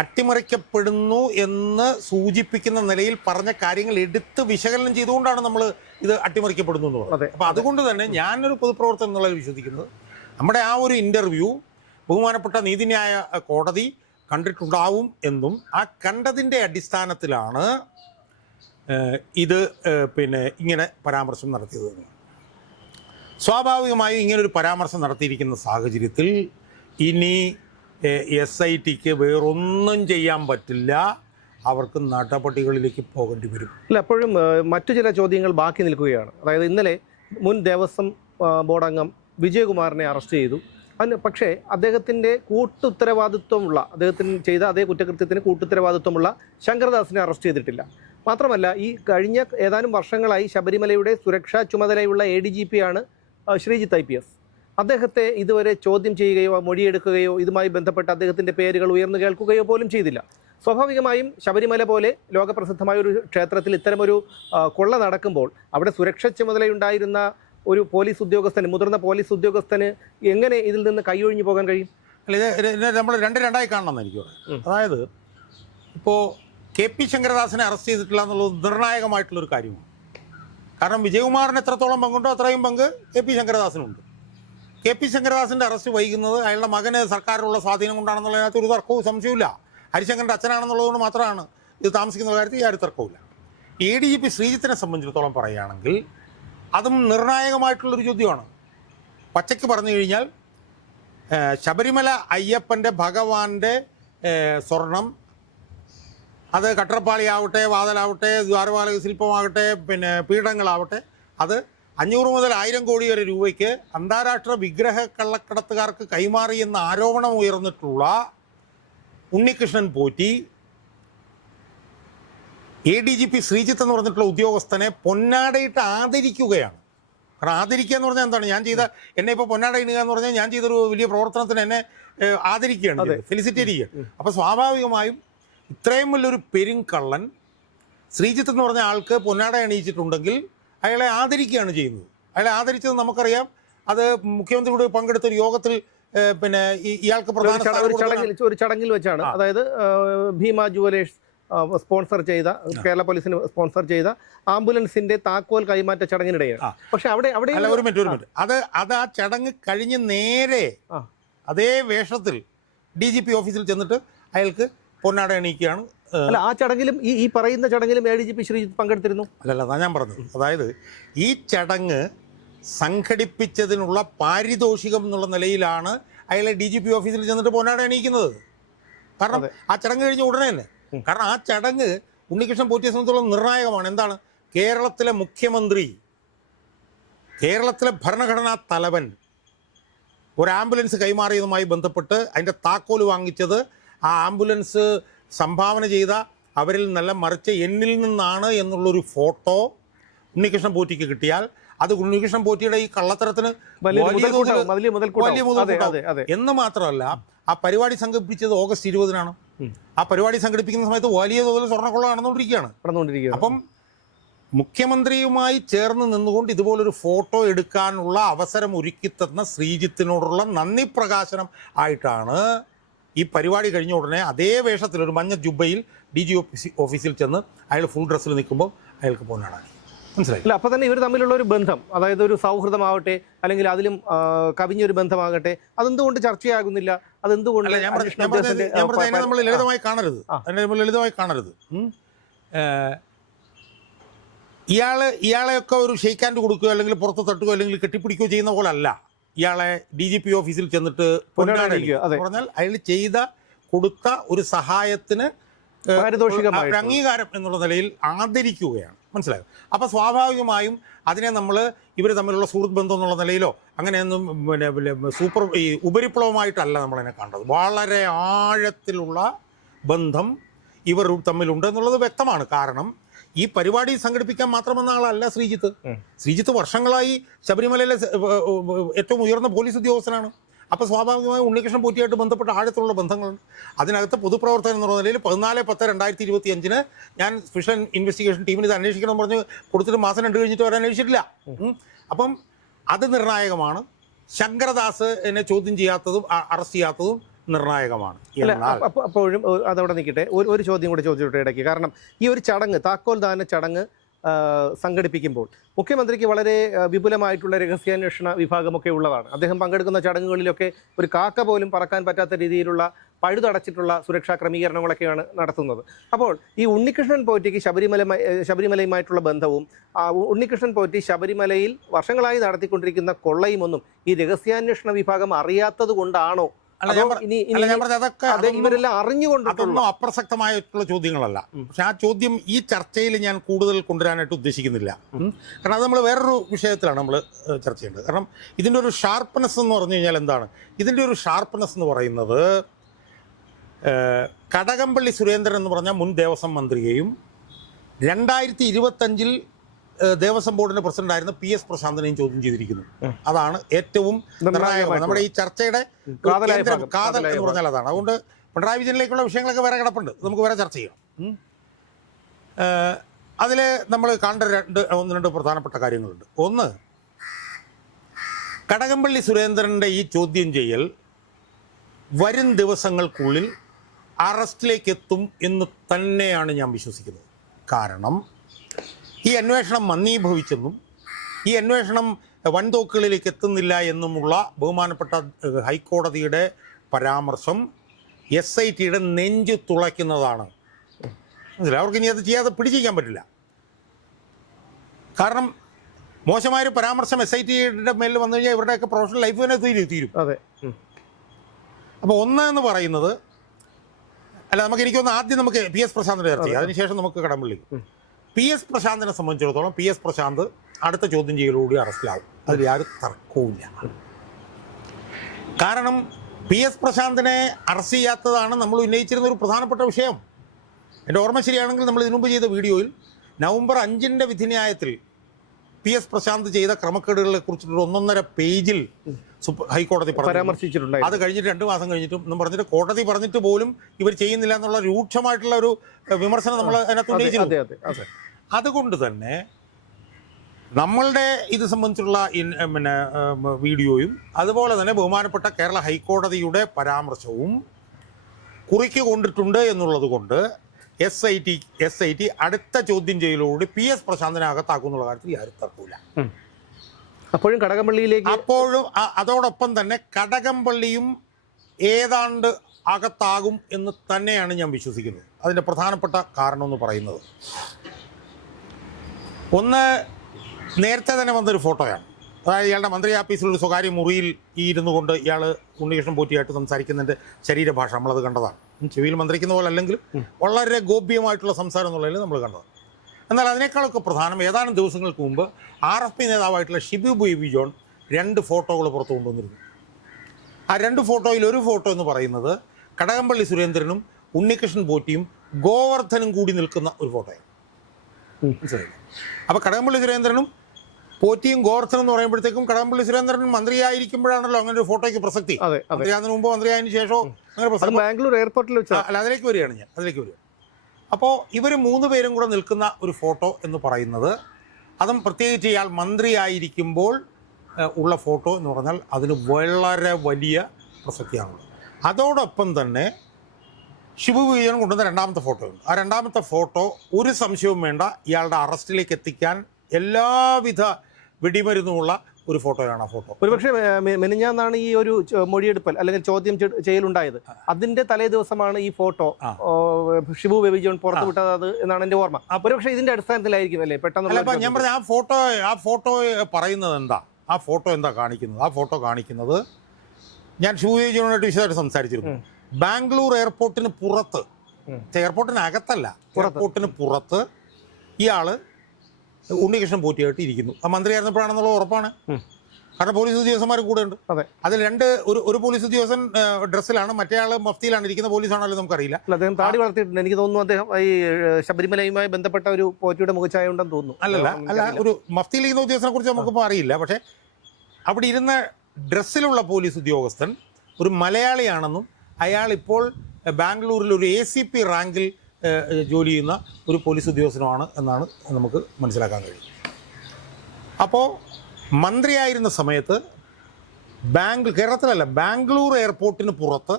അട്ടിമറിക്കപ്പെടുന്നു എന്ന് സൂചിപ്പിക്കുന്ന നിലയിൽ പറഞ്ഞ കാര്യങ്ങൾ എടുത്ത് വിശകലനം ചെയ്തുകൊണ്ടാണ് നമ്മൾ ഇത് അട്ടിമറിക്കപ്പെടുന്നു എന്ന് പറയുന്നത്. അപ്പോൾ അതുകൊണ്ട് തന്നെ ഞാനൊരു പൊതുപ്രവർത്തകൻ എന്നുള്ളതിൽ വിശ്വസിക്കുന്നത് നമ്മുടെ ആ ഒരു ഇൻ്റർവ്യൂ ബഹുമാനപ്പെട്ട നീതിന്യായ കോടതി കണ്ടിട്ടുണ്ടാവും എന്നും ആ കണ്ടതിൻ്റെ അടിസ്ഥാനത്തിലാണ് ഇത് ഇങ്ങനെ പരാമർശം നടത്തിയത്. സ്വാഭാവികമായും ഇങ്ങനൊരു പരാമർശം നടത്തിയിരിക്കുന്ന സാഹചര്യത്തിൽ ഇനി SITക്ക് വേറൊന്നും ചെയ്യാൻ പറ്റില്ല, അവർക്ക് നടപടികളിലേക്ക് പോകേണ്ടി വരും. അല്ല, അപ്പോഴും മറ്റു ചില ചോദ്യങ്ങൾ ബാക്കി നിൽക്കുകയാണ്. അതായത് ഇന്നലെ മുൻ ദേവസ്വം ബോർഡ് അംഗം വിജയകുമാറിനെ അറസ്റ്റ് ചെയ്തു. പക്ഷേ അദ്ദേഹത്തിൻ്റെ കൂട്ടുത്തരവാദിത്വമുള്ള, അദ്ദേഹത്തിന് ചെയ്ത അതേ കുറ്റകൃത്യത്തിന് കൂട്ടുത്തരവാദിത്വമുള്ള ശങ്കർദാസിനെ അറസ്റ്റ് ചെയ്തിട്ടില്ല. മാത്രമല്ല, ഈ കഴിഞ്ഞ ഏതാനും വർഷങ്ങളായി ശബരിമലയുടെ സുരക്ഷാ ചുമതലയുള്ള ADGP ആണ് ശ്രീജിത്ത് IPS. അദ്ദേഹത്തെ ഇതുവരെ ചോദ്യം ചെയ്യുകയോ മൊഴിയെടുക്കുകയോ ഇതുമായി ബന്ധപ്പെട്ട് അദ്ദേഹത്തിൻ്റെ പേരുകൾ ഉയർന്നു കേൾക്കുകയോ പോലും ചെയ്തില്ല. സ്വാഭാവികമായും ശബരിമല പോലെ ലോകപ്രസിദ്ധമായ ഒരു ക്ഷേത്രത്തിൽ ഇത്തരമൊരു കൊള്ള നടക്കുമ്പോൾ അവിടെ സുരക്ഷാ ചുമതലയുണ്ടായിരുന്ന ഒരു പോലീസ് ഉദ്യോഗസ്ഥന്, മുതിർന്ന പോലീസ് ഉദ്യോഗസ്ഥന് എങ്ങനെ ഇതിൽ നിന്ന് കൈയൊഴിഞ്ഞു പോകാൻ കഴിയും? അല്ല, ഇത് നമ്മൾ രണ്ടായി കാണണമെന്ന് എനിക്ക് പറയാം. അതായത് ഇപ്പോൾ KP ശങ്കരദാസിനെ അറസ്റ്റ് ചെയ്തിട്ടില്ല എന്നുള്ളത് നിർണായകമായിട്ടുള്ളൊരു കാര്യമാണ്. കാരണം വിജയകുമാറിന് എത്രത്തോളം പങ്കുണ്ടോ അത്രയും പങ്ക് KP ശങ്കരദാസിനുണ്ട്. KP ശങ്കരദാസിൻ്റെ അറസ്റ്റ് വൈകുന്നത് അയാളുടെ മകന് സർക്കാരിലുള്ള സ്വാധീനം കൊണ്ടാണെന്നുള്ളതിനകത്ത് ഒരു തർക്കവും സംശയവുമില്ല. ഹരിശങ്കറിൻ്റെ അച്ഛനാണെന്നുള്ളതുകൊണ്ട് മാത്രമാണ് ഇത് താമസിക്കുന്ന കാര്യത്തിൽ യാതൊരു തർക്കവുമില്ല. ADGP ശ്രീജിത്തിനെ സംബന്ധിച്ചിടത്തോളം പറയുകയാണെങ്കിൽ അതും നിർണായകമായിട്ടുള്ളൊരു ചോദ്യമാണ്. പച്ചയ്ക്ക് പറഞ്ഞു കഴിഞ്ഞാൽ ശബരിമല അയ്യപ്പൻ്റെ ഭഗവാന്റെ സ്വർണം, അത് കട്ടർപ്പാളിയാവട്ടെ, വാതലാവട്ടെ, ദ്വാരപാലക ശില്പമാകട്ടെ, പീഠങ്ങളാവട്ടെ, അത് 500 മുതൽ 1000 കോടി വരെ രൂപയ്ക്ക് അന്താരാഷ്ട്ര വിഗ്രഹ കള്ളക്കടത്തുകാർക്ക് കൈമാറിയെന്ന ആരോപണം ഉയർന്നിട്ടുള്ള ഉണ്ണികൃഷ്ണൻ പോറ്റി ADGP ശ്രീജിത്ത് എന്ന് പറഞ്ഞിട്ടുള്ള ഉദ്യോഗസ്ഥനെ പൊന്നാടയിട്ട് ആദരിക്കുകയാണ്. കാരണം ആദരിക്കുക എന്ന് പറഞ്ഞാൽ എന്താണ്? എന്നെ ഇപ്പോൾ പൊന്നാട ഇടുക എന്ന് പറഞ്ഞാൽ ഞാൻ ചെയ്തൊരു വലിയ പ്രവർത്തനത്തിന് എന്നെ ആദരിക്കുകയാണ്, ഫെലിസിറ്റേറ്റ് ചെയ്യുക. അപ്പോൾ സ്വാഭാവികമായും ഇത്രയും വലിയൊരു പെരുങ്കള്ളൻ ശ്രീജിത്ത് എന്ന് പറഞ്ഞ ആൾക്ക് പൊന്നാട അണിയിച്ചിട്ടുണ്ടെങ്കിൽ അയാളെ ആദരിക്കുകയാണ് ചെയ്യുന്നത്. അയാളെ ആദരിച്ചത് നമുക്കറിയാം. അത് മുഖ്യമന്ത്രിയോട് പങ്കെടുത്തൊരു യോഗത്തിൽ ഇയാൾക്ക് ഒരു ചടങ്ങിൽ വെച്ചാണ്. അതായത് ഭീമ ജുവലേഴ്സ് സ്പോൺസർ ചെയ്ത, കേരള പോലീസിന് സ്പോൺസർ ചെയ്ത ആംബുലൻസിന്റെ താക്കോൽ കൈമാറ്റ ചടങ്ങിനിടെയാണ്. പക്ഷെ അവിടെ ഒരു മിനിറ്റ് അത് ആ ചടങ്ങ് കഴിഞ്ഞ് നേരെ അതേ വേഷത്തിൽ DGP ഓഫീസിൽ ചെന്നിട്ട് അയാൾക്ക് പൊന്നാട എണീക്കുകയാണ്. അല്ല, ആ ചടങ്ങിലും ഈ പറയുന്ന ചടങ്ങിലും ADGP ശ്രീജിത്ത് പങ്കെടുത്തിരുന്നു. അതാ ഞാൻ പറഞ്ഞത്. അതായത് ഈ ചടങ്ങ് സംഘടിപ്പിച്ചതിനുള്ള പാരിതോഷികം എന്നുള്ള നിലയിലാണ് അയാളെ DGP ഓഫീസിൽ ചെന്നിട്ട് പൊന്നാട എണീക്കുന്നത്. കാരണം ആ ചടങ്ങ് കഴിഞ്ഞ ഉടനെ തന്നെ. കാരണം ആ ചടങ്ങ് ഉണ്ണികൃഷ്ണൻ പോറ്റിയെ സംബന്ധിച്ചിടത്തോളം നിർണായകമാണ്. എന്താണ്? കേരളത്തിലെ മുഖ്യമന്ത്രി, കേരളത്തിലെ ഭരണഘടനാ തലവൻ ഒരു ആംബുലൻസ് കൈമാറിയതുമായി ബന്ധപ്പെട്ട് അതിൻ്റെ താക്കോല് വാങ്ങിച്ചത് ആ ആംബുലൻസ് സംഭാവന ചെയ്ത അവരിൽ നിന്നല്ല, മറിച്ച് എന്നിൽ നിന്നാണ് എന്നുള്ളൊരു ഫോട്ടോ ഉണ്ണികൃഷ്ണൻ പോറ്റിക്ക് കിട്ടിയാൽ അത് ഉണ്ണികൃഷ്ണൻ പോറ്റിയുടെ ഈ കള്ളത്തരത്തിന് വലിയ മുതൽക്കൂട്ടാവും. എന്ന് മാത്രമല്ല, ആ പരിപാടി സംഘടിപ്പിച്ചത് ഓഗസ്റ്റ് 20-നാണ്. ആ പരിപാടി സംഘടിപ്പിക്കുന്ന സമയത്ത് വലിയ തോതിൽ സ്വർണ്ണക്കൊള്ള നടന്നുകൊണ്ടിരിക്കുകയാണ്. അപ്പം മുഖ്യമന്ത്രിയുമായി ചേർന്ന് നിന്നുകൊണ്ട് ഇതുപോലൊരു ഫോട്ടോ എടുക്കാനുള്ള അവസരം ഒരുക്കിത്തന്ന ശ്രീജിത്തിനോടുള്ള നന്ദി പ്രകാശനം ആയിട്ടാണ് ഈ പരിപാടി കഴിഞ്ഞ ഉടനെ അതേ വേഷത്തിൽ ഒരു മഞ്ഞ ജുബയിൽ DGP ഓഫീസിൽ ചെന്ന് അയാൾ ഫുൾ ഡ്രസ്സിൽ നിൽക്കുമ്പോൾ അയാൾക്ക് പൊന്നാടാൻ മനസ്സിലായില്ല. അപ്പോൾ തന്നെ ഇവർ തമ്മിലുള്ള ഒരു ബന്ധം, അതായത് ഒരു സൗഹൃദമാവട്ടെ അല്ലെങ്കിൽ അതിലും കവിഞ്ഞൊരു ബന്ധമാകട്ടെ, അതെന്തുകൊണ്ട് ചർച്ചയാകുന്നില്ല? അതെന്തുകൊണ്ട് നമ്മൾ ലളിതമായി കാണരുത്, ലളിതമായി കാണരുത്. ഇയാളെയൊക്കെ ഒരു ഷെയ്ക്ക് ഹാൻഡ് കൊടുക്കുകയോ അല്ലെങ്കിൽ പുറത്ത് തട്ടുകയോ അല്ലെങ്കിൽ കെട്ടിപ്പിടിക്കുകയോ ചെയ്യുന്ന പോലെ അല്ല ഇയാളെ DGP ഓഫീസിൽ ചെന്നിട്ട് പറഞ്ഞാൽ അയാൾ കൊടുത്ത ഒരു സഹായത്തിന് അംഗീകാരം എന്നുള്ള നിലയിൽ ആദരിക്കുകയാണ്. മനസ്സിലായോ? അപ്പോൾ സ്വാഭാവികമായും അതിനെ ഇവർ തമ്മിലുള്ള സുഹൃത്ത് ബന്ധം എന്നുള്ള നിലയിലോ അങ്ങനെയൊന്നും ഈ ഉപരിപ്ലവമായിട്ടല്ല നമ്മളതിനെ കണ്ടത്. വളരെ ആഴത്തിലുള്ള ബന്ധം ഇവർ തമ്മിലുണ്ടെന്നുള്ളത് വ്യക്തമാണ്. കാരണം ഈ പരിപാടി സംഘടിപ്പിക്കാൻ മാത്രം വന്ന ആളല്ല ശ്രീജിത്ത് വർഷങ്ങളായി ശബരിമലയിലെ ഏറ്റവും ഉയർന്ന പോലീസ് ഉദ്യോഗസ്ഥനാണ്. അപ്പോൾ സ്വാഭാവികമായി ഉണ്ണികൃഷ്ണൻ പോറ്റിയായിട്ട് ബന്ധപ്പെട്ട ആഴത്തിലുള്ള ബന്ധങ്ങളുണ്ട്. അതിനകത്ത് പൊതുപ്രവർത്തകൻ എന്നുള്ള നിലയിൽ 14/10/2025 ഞാൻ സ്പെഷ്യൽ ഇൻവെസ്റ്റിഗേഷൻ ടീമിന് ഇത് അന്വേഷിക്കണം പറഞ്ഞ് കൊടുത്തിട്ട് മാസം 2 കഴിഞ്ഞിട്ട് അവർ അന്വേഷിച്ചിട്ടില്ല. അപ്പം അത് നിർണായകമാണ്. ശങ്കരദാസ് എന്നെ ചോദ്യം ചെയ്യാത്തതും അറസ്റ്റ് ചെയ്യാത്തതും നിർണായകമാണ്. അല്ല, എന്നാൽ അപ്പോഴും അതവിടെ നിൽക്കട്ടെ, ഒരു ചോദ്യം കൂടി ചോദിച്ചിട്ട് ഇടയ്ക്ക്. കാരണം ഈ ഒരു ചടങ്ങ്, താക്കോൽ ദാന ചടങ്ങ് സംഘടിപ്പിക്കുമ്പോൾ മുഖ്യമന്ത്രിക്ക് വളരെ വിപുലമായിട്ടുള്ള രഹസ്യാന്വേഷണ വിഭാഗമൊക്കെ ഉള്ളതാണ്. അദ്ദേഹം പങ്കെടുക്കുന്ന ചടങ്ങുകളിലൊക്കെ ഒരു കാക്ക പോലും പറക്കാൻ പറ്റാത്ത രീതിയിലുള്ള പഴുതടച്ചിട്ടുള്ള സുരക്ഷാ ക്രമീകരണങ്ങളൊക്കെയാണ് നടത്തുന്നത്. അപ്പോൾ ഈ ഉണ്ണികൃഷ്ണൻ പോറ്റിക്ക് ശബരിമലയുമായിട്ടുള്ള ബന്ധവും ഉണ്ണികൃഷ്ണൻ പോറ്റി ശബരിമലയിൽ വർഷങ്ങളായി നടത്തിക്കൊണ്ടിരിക്കുന്ന കൊള്ളയുമൊന്നും ഈ രഹസ്യാന്വേഷണ വിഭാഗം അറിയാത്തത് കൊണ്ടാണോ? ഇവരെല്ലാം അറിഞ്ഞുകൊണ്ട് അതൊന്നും അപ്രസക്തമായിട്ടുള്ള ചോദ്യങ്ങളല്ല. പക്ഷെ ആ ചോദ്യം ഈ ചർച്ചയിൽ ഞാൻ കൂടുതൽ കൊണ്ടുവരാനായിട്ട് ഉദ്ദേശിക്കുന്നില്ല. കാരണം അത് നമ്മൾ വേറൊരു വിഷയത്തിലാണ് നമ്മൾ ചർച്ച ചെയ്യേണ്ടത്. കാരണം ഇതിൻ്റെ ഒരു ഷാർപ്പ്നെസ് എന്ന് പറഞ്ഞു കഴിഞ്ഞാൽ എന്താണ്? ഇതിൻ്റെ ഒരു ഷാർപ്പ്നെസ് എന്ന് പറയുന്നത് കടകംപള്ളി സുരേന്ദ്രൻ എന്ന് പറഞ്ഞ മുൻ ദേവസ്വം മന്ത്രിയെയും 2025 ദേവസ്വം ബോർഡിന്റെ പ്രസിഡന്റായിരുന്ന PS പ്രശാന്തിനെയും ചോദ്യം ചെയ്തിരിക്കുന്നു. അതാണ് ഏറ്റവും നിർണായകമാണ് നമ്മുടെ ഈ ചർച്ചയുടെ കാതൽ എന്ന് പറഞ്ഞാൽ അതാണ്. അതുകൊണ്ട് പിണറായി വിജയനിലേക്കുള്ള വിഷയങ്ങളൊക്കെ വേറെ കിടപ്പുണ്ട്, നമുക്ക് വേറെ ചർച്ച ചെയ്യണം. അതിൽ നമ്മൾ കാണേണ്ട ഒന്ന് രണ്ട് പ്രധാനപ്പെട്ട കാര്യങ്ങളുണ്ട്. ഒന്ന്, കടകംപള്ളി സുരേന്ദ്രൻ്റെ ഈ ചോദ്യം ചെയ്യൽ വരും ദിവസങ്ങൾക്കുള്ളിൽ അറസ്റ്റിലേക്ക് എത്തും എന്ന് തന്നെയാണ് ഞാൻ വിശ്വസിക്കുന്നത്. കാരണം ഈ അന്വേഷണം മന്ദീഭവിച്ചെന്നും ഈ അന്വേഷണം വൻതോക്കുകളിലേക്ക് എത്തുന്നില്ല എന്നുമുള്ള ബഹുമാനപ്പെട്ട ഹൈക്കോടതിയുടെ പരാമർശം SITയുടെ നെഞ്ച് തുളയ്ക്കുന്നതാണ്. മനസ്സിലായി? അവർക്ക് ഇനി അത് ചെയ്യാതെ പിടിച്ചിരിക്കാൻ പറ്റില്ല. കാരണം മോശമായൊരു പരാമർശം SITയുടെ മേലിൽ വന്നു കഴിഞ്ഞാൽ ഇവരുടെയൊക്കെ പ്രൊഫഷണൽ ലൈഫ് തന്നെ തീരും. അതെ. അപ്പോൾ ഒന്ന് എന്ന് പറയുന്നത്, അല്ല, എനിക്കൊന്ന് ആദ്യം നമുക്ക് PS പ്രശാന്തിൻ്റെ ചർച്ച ചെയ്യാം, അതിനുശേഷം നമുക്ക് കടകംപള്ളി. PS പ്രശാന്തിനെ സംബന്ധിച്ചിടത്തോളം PS പ്രശാന്ത് അടുത്ത ചോദ്യം ചെയ്യലോടുകൂടി അറസ്റ്റിലാവും, അതിൽ യാതൊരു തർക്കവുമില്ല. കാരണം PS പ്രശാന്തിനെ അറസ്റ്റ് ചെയ്യാത്തതാണ് നമ്മൾ ഉന്നയിച്ചിരുന്ന ഒരു പ്രധാനപ്പെട്ട വിഷയം. എൻ്റെ ഓർമ്മ ശരിയാണെങ്കിൽ നമ്മൾ ഇതിനുമുമ്പ് ചെയ്ത വീഡിയോയിൽ നവംബർ 5 വിധിന്യായത്തിൽ PS പ്രശാന്ത് ചെയ്ത ക്രമക്കേടുകളെ കുറിച്ചിട്ട് 1.5 പേജിൽ ഹൈക്കോടതി പരാമർശിച്ചിട്ടുണ്ട്. അത് കഴിഞ്ഞിട്ട് 2 മാസം കഴിഞ്ഞിട്ടും എന്നും പറഞ്ഞിട്ട് കോടതി പറഞ്ഞിട്ട് പോലും ഇവർ ചെയ്യുന്നില്ല എന്നുള്ള രൂക്ഷമായിട്ടുള്ള ഒരു വിമർശനം നമ്മൾ അതിനകത്ത് ഉന്നയിച്ചിട്ടുണ്ട്. അതുകൊണ്ട് തന്നെ നമ്മളുടെ ഇത് സംബന്ധിച്ചുള്ള വീഡിയോയും അതുപോലെ തന്നെ ബഹുമാനപ്പെട്ട കേരള ഹൈക്കോടതിയുടെ പരാമർശവും കുറിക്ക് കൊണ്ടിട്ടുണ്ട് എന്നുള്ളത് കൊണ്ട് SIT അടുത്ത ചോദ്യം ചെയ്യലോടുകൂടി PS പ്രശാന്തിനെ അകത്താക്കുന്നുള്ള കാര്യത്തിൽ യാതൊരു തർക്കമില്ല. അപ്പോഴും കടകംപള്ളിയിലേക്ക് അതോടൊപ്പം തന്നെ കടകംപള്ളിയും ഏതാണ്ട് അകത്താകും എന്ന് തന്നെയാണ് ഞാൻ വിശ്വസിക്കുന്നത്. അതിൻ്റെ പ്രധാനപ്പെട്ട കാരണം എന്ന് പറയുന്നത്, ഒന്ന്, നേരത്തെ തന്നെ വന്നൊരു ഫോട്ടോയാണ്. അതായത് ഇയാളുടെ മന്ത്രി ആഫീസിലൊരു സ്വകാര്യ മുറിയിൽ ഇരുന്നു കൊണ്ട് ഇയാൾ ഉണ്ണികൃഷ്ണൻ പോറ്റിയായിട്ട് സംസാരിക്കുന്നതിൻ്റെ ശരീരഭാഷ നമ്മളത് കണ്ടതാണ്. ചെവിയിൽ മന്ത്രിക്കുന്ന പോലെ അല്ലെങ്കിൽ വളരെ ഗോപ്യമായിട്ടുള്ള സംസാരം എന്നുള്ളതിൽ നമ്മൾ കണ്ടതാണ്. എന്നാൽ അതിനേക്കാളൊക്കെ പ്രധാനം, ഏതാനും ദിവസങ്ങൾക്ക് മുമ്പ് RFP നേതാവായിട്ടുള്ള ഷിബു ബേബി ജോൺ 2 ഫോട്ടോകൾ പുറത്തു കൊണ്ടുവന്നിരുന്നു. ആ 2 ഫോട്ടോയിൽ ഒരു ഫോട്ടോ എന്ന് പറയുന്നത് കടകംപള്ളി സുരേന്ദ്രനും ഉണ്ണികൃഷ്ണൻ പോറ്റിയും ഗോവർദ്ധനും കൂടി നിൽക്കുന്ന ഒരു ഫോട്ടോയാണ്. മനസ്സിലായില്ല? അപ്പോൾ കടകംപള്ളി സുരേന്ദ്രനും പോറ്റിയും ഗോവർദ്ധനും എന്ന് പറയുമ്പോഴത്തേക്കും കടകംപള്ളി സുരേന്ദ്രൻ മന്ത്രിയായിരിക്കുമ്പോഴാണല്ലോ അങ്ങനെ ഒരു ഫോട്ടോയ്ക്ക് പ്രസക്തി. മന്ത്രിയാകുന്നതിന് മുമ്പോ മന്ത്രിയായതിനു ശേഷമോ അങ്ങനെ പ്രസക്തി. ബാംഗ്ലൂർ എയർപോർട്ടിൽ വെച്ചാൽ അല്ല, അതിലേക്ക് വരിക. അപ്പോൾ ഇവർ 3 പേരും കൂടെ നിൽക്കുന്ന ഒരു ഫോട്ടോ എന്ന് പറയുന്നത്, അതും പ്രത്യേകിച്ച് ഇയാൾ മന്ത്രിയായിരിക്കുമ്പോൾ ഉള്ള ഫോട്ടോ എന്ന് പറഞ്ഞാൽ അതിന് വളരെ വലിയ പ്രസക്തിയാണുള്ളത്. അതോടൊപ്പം തന്നെ ഷിബു വിജയൻ കൊണ്ടുവന്ന 2ാമത്തെ ഫോട്ടോ ഉണ്ട്. ആ 2ാമത്തെ ഫോട്ടോ ഒരു സംശയവും വേണ്ട, ഇയാളുടെ അറസ്റ്റിലേക്ക് എത്തിക്കാൻ എല്ലാവിധ വെടിമരുന്നുമുള്ള ഒരു ഫോട്ടോയാണ് ആ ഫോട്ടോ. ഒരുപക്ഷെ മെനിഞ്ഞാന്നാണ് ഈ ഒരു മൊഴിയെടുപ്പൽ അല്ലെങ്കിൽ ചോദ്യം ചെയ്യലുണ്ടായത്. അതിന്റെ തലേ ദിവസമാണ് ഈ ഫോട്ടോ ഷിബു ബേബി ജോൺ പുറത്തുവിട്ടത് എന്നാണ് എൻ്റെ ഓർമ്മ. ഒരുപക്ഷെ ഇതിന്റെ അടിസ്ഥാനത്തിലായിരിക്കും അല്ലേ പെട്ടെന്ന് ഞാൻ പറഞ്ഞ ആ ഫോട്ടോ പറയുന്നത് എന്താ? ആ ഫോട്ടോ എന്താ കാണിക്കുന്നത്? ആ ഫോട്ടോ കാണിക്കുന്നത്, ഞാൻ ഷിബു ബേബി ജോണായിട്ട് വിശദമായിട്ട് സംസാരിച്ചിരുന്നു, ബാംഗ്ലൂർ എയർപോർട്ടിന് പുറത്ത്, എയർപോർട്ടിനകത്തല്ല, എയർപോർട്ടിന് പുറത്ത് ഇയാള് ഉണ്ണികൃഷ്ണൻ പോറ്റിയായിട്ട് ഇരിക്കുന്നു. ആ മന്ത്രിയായിരുന്നപ്പോഴാണെന്നുള്ള ഉറപ്പാണ്. കാരണം പോലീസ് ഉദ്യോഗസ്ഥന്മാർ കൂടെ ഉണ്ട്. അതിൽ ഒരു പോലീസ് ഉദ്യോഗസ്ഥൻ ഡ്രസ്സിലാണ്, മറ്റേ ആൾ മഫ്തിയിലാണ് ഇരിക്കുന്ന. പോലീസാണല്ലോ നമുക്കറിയില്ല. അദ്ദേഹം താടി വളർത്തിയിട്ടുണ്ട്. എനിക്ക് തോന്നുന്നു അദ്ദേഹം ഈ ശബരിമലയുമായി ബന്ധപ്പെട്ട ഒരു പോറ്റിയുടെ മുഖച്ഛായ ഉണ്ടെന്ന് തോന്നുന്നു. അല്ല, ഒരു മഫ്തിയിലിരിക്കുന്ന ഉദ്യോഗസ്ഥനെ കുറിച്ച് നമുക്കിപ്പോൾ അറിയില്ല. പക്ഷേ അവിടെ ഇരുന്ന ഡ്രസ്സിലുള്ള പോലീസ് ഉദ്യോഗസ്ഥൻ ഒരു മലയാളിയാണെന്നും അയാൾ ഇപ്പോൾ ബാംഗ്ലൂരിൽ ഒരു ACP റാങ്കിൽ ജോലി ചെയ്യുന്ന ഒരു പോലീസ് ഉദ്യോഗസ്ഥനുമാണ് എന്നാണ് നമുക്ക് മനസ്സിലാക്കാൻ കഴിയും. അപ്പോൾ മന്ത്രിയായിരുന്ന സമയത്ത് കേരളത്തിലല്ല, ബാംഗ്ലൂർ എയർപോർട്ടിന് പുറത്ത്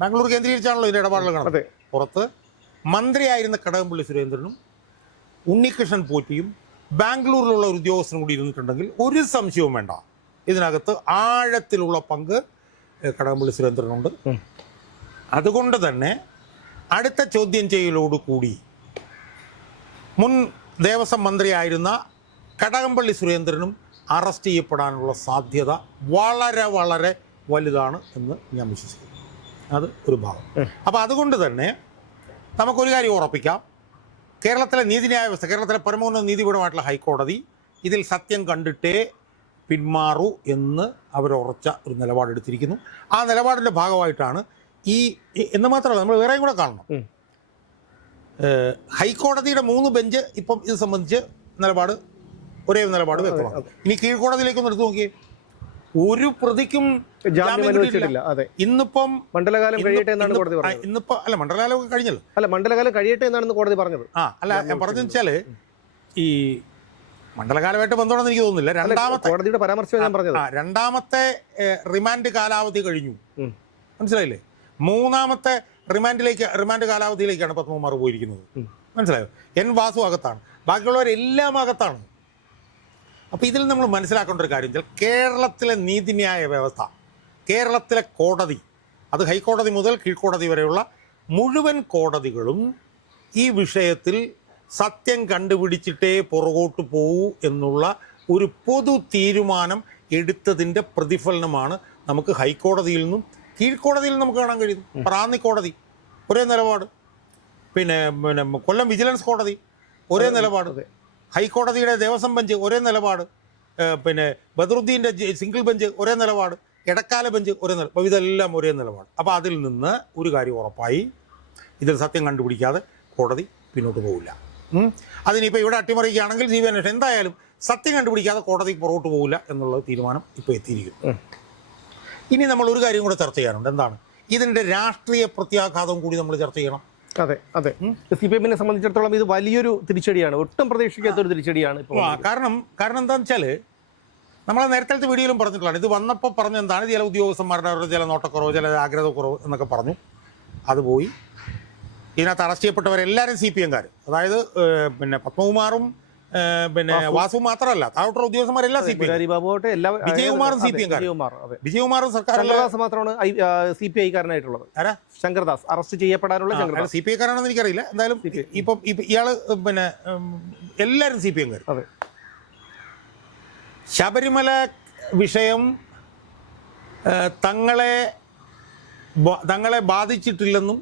ബാംഗ്ലൂർ കേന്ദ്രീകരിച്ചാണല്ലോ ഇതിൻ്റെ ഇടപാടുകൾ കാണുന്നത്. അതെ. പുറത്ത് മന്ത്രിയായിരുന്ന കടകംപള്ളി സുരേന്ദ്രനും ഉണ്ണികൃഷ്ണൻ പോറ്റിയും ബാംഗ്ലൂരിലുള്ള ഒരു ഉദ്യോഗസ്ഥനും കൂടി ഇരുന്നിട്ടുണ്ടെങ്കിൽ ഒരു സംശയവും വേണ്ട, ഇതിനകത്ത് ആഴത്തിലുള്ള പങ്ക് കടകംപള്ളി സുരേന്ദ്രനുണ്ട്. അതുകൊണ്ട് തന്നെ അടുത്ത ചോദ്യം ചെയ്യലോടുകൂടി മുൻ ദേവസ്വം മന്ത്രിയായിരുന്ന കടകംപള്ളി സുരേന്ദ്രനും അറസ്റ്റ് ചെയ്യപ്പെടാനുള്ള സാധ്യത വളരെ വളരെ വലുതാണ് എന്ന് ഞാൻ വിശ്വസിക്കുന്നു. അത് ഒരു ഭാഗം. അപ്പോൾ അതുകൊണ്ട് തന്നെ നമുക്കൊരു കാര്യം ഉറപ്പിക്കാം, കേരളത്തിലെ നീതിന്യായ വ്യവസ്ഥ, കേരളത്തിലെ പരമോന്നത നീതിപീഠമായിട്ടുള്ള ഹൈക്കോടതി ഇതിൽ സത്യം കണ്ടിട്ടേ പിന്മാറൂ എന്ന് അവരുറച്ച ഒരു നിലപാടെടുത്തിരിക്കുന്നു. ആ നിലപാടിൻ്റെ ഭാഗമായിട്ടാണ് എന്ന് മാത്രമല്ല, നമ്മൾ വേറെയും കൂടെ കാണണം. ഹൈക്കോടതിയുടെ 3 ബെഞ്ച് ഇപ്പം ഇത് സംബന്ധിച്ച് ഒരേ നിലപാട് വ്യക്തമാണ്. ഇനി കീഴ്ക്കോടതിയിലേക്കൊന്ന് എടുത്തു നോക്കിയേ, ഒരു പ്രതിക്കും ജാമ്യം അനുവദിച്ചിട്ടില്ല. അതെ, ഇന്നിപ്പം മണ്ഡലകാലം കഴിയട്ടെ എന്നാണ് കോടതി പറഞ്ഞത്. ഇന്നിപ്പോ അല്ല, മണ്ഡലകാലം കഴിഞ്ഞല്ലോ. അല്ല, മണ്ഡലകാലം കഴിയട്ടെ എന്നാണ് കോടതി പറഞ്ഞത്. അല്ല, ഞാൻ പറഞ്ഞെന്ന് വെച്ചാല് ഈ മണ്ഡലകാലമായിട്ട് ബന്ധമാണെന്ന് എനിക്ക് തോന്നുന്നില്ല. കോടതിയുടെ പരാമർശം ഞാൻ പറഞ്ഞത്. രണ്ടാമത്തെ റിമാൻഡ് കാലാവധി കഴിഞ്ഞു, മനസ്സിലായില്ലേ? 3ാമത്തെ റിമാൻഡ് കാലാവധിയിലേക്കാണ് പത്മകുമാർ പോയിരിക്കുന്നത്, മനസ്സിലായോ? എൻ വാസു അകത്താണ്, ബാക്കിയുള്ളവരെല്ലാം അകത്താണ്. അപ്പോൾ ഇതിൽ നമ്മൾ മനസ്സിലാക്കേണ്ട ഒരു കാര്യം വെച്ചാൽ കേരളത്തിലെ നീതിന്യായ വ്യവസ്ഥ, കേരളത്തിലെ കോടതി, അത് ഹൈക്കോടതി മുതൽ കീഴ്ക്കോടതി വരെയുള്ള മുഴുവൻ കോടതികളും ഈ വിഷയത്തിൽ സത്യം കണ്ടുപിടിച്ചിട്ടേ പുറകോട്ട് പോകൂ എന്നുള്ള ഒരു പൊതു തീരുമാനം എടുത്തതിൻ്റെ പ്രതിഫലനമാണ് നമുക്ക് ഹൈക്കോടതിയിൽ നിന്നും കീഴ്ക്കോടതിയിൽ നമുക്ക് കാണാൻ കഴിയുന്നു. റാന്നി കോടതി ഒരേ നിലപാട്, പിന്നെ കൊല്ലം വിജിലൻസ് കോടതി ഒരേ നിലപാട്, ഹൈക്കോടതിയുടെ ദേവസ്വം ബെഞ്ച് ഒരേ നിലപാട്, പിന്നെ ബദറുദ്ദീൻ്റെ സിംഗിൾ ബെഞ്ച് ഒരേ നിലപാട്, ഇടക്കാല ബെഞ്ച് ഒരേ നിലപാട്. അപ്പോൾ ഇതെല്ലാം ഒരേ നിലപാട്. അപ്പോൾ അതിൽ നിന്ന് ഒരു കാര്യം ഉറപ്പായി, ഇതിൽ സത്യം കണ്ടുപിടിക്കാതെ കോടതി പിന്നോട്ട് പോകില്ല. അതിനിപ്പോൾ ഇവിടെ അട്ടിമറിക്കുകയാണെങ്കിൽ CBI അന്വേഷണം, എന്തായാലും സത്യം കണ്ടുപിടിക്കാതെ കോടതി പുറകോട്ട് പോകില്ല എന്നുള്ള തീരുമാനം ഇപ്പോൾ എത്തിയിരിക്കുന്നു. ഇനി നമ്മൾ ഒരു കാര്യം കൂടെ ചർച്ച ചെയ്യാനുണ്ട്. എന്താണ് ഇതിൻ്റെ രാഷ്ട്രീയ പ്രത്യാഘാതം കൂടി നമ്മൾ ചർച്ച ചെയ്യണം. അതെ അതെ, CPM-നെ സംബന്ധിച്ചിടത്തോളം ഇത് വലിയൊരു തിരിച്ചടിയാണ്, ഒട്ടും പ്രതീക്ഷിക്കാത്തൊരു തിരിച്ചടിയാണ് ഇപ്പോൾ. കാരണം എന്താണെന്ന് വെച്ചാൽ നമ്മൾ നേരത്തെ വീഡിയോയിലും പറഞ്ഞിട്ടുള്ളതാണ്, ഇത് വന്നപ്പോൾ പറഞ്ഞെന്താണ്, ചില ഉദ്യോഗസ്ഥന്മാരുടെ അവരുടെ ചില നോട്ടക്കുറവ്, ചില ജാഗ്രതക്കുറവ് എന്നൊക്കെ പറഞ്ഞു. അത് പോയി. ഇതിനകത്ത് അറസ്റ്റ് ചെയ്യപ്പെട്ടവരെല്ലാവരും CPM-കാർ, അതായത് പിന്നെ പത്മകുമാറും പിന്നെ വാസു മാത്രമല്ല, താഴോട്ടുള്ള ഉദ്യോഗസ്ഥന്മാരെല്ലാം വിജയകുമാറും CPM-കാർ. വിജയകുമാറും സർക്കാർ മാത്രമാണ് CPI-കാരനായിട്ടുള്ളത്. ശങ്കർദാസ് അറസ്റ്റ് ചെയ്യപ്പെടാനുള്ള CPI-കാരാണെന്ന് എനിക്കറിയില്ല. എന്തായാലും ഇപ്പം ഇയാള് പിന്നെ എല്ലാവരും CPM-കാർ. ശബരിമല വിഷയം തങ്ങളെ ബാധിച്ചിട്ടില്ലെന്നും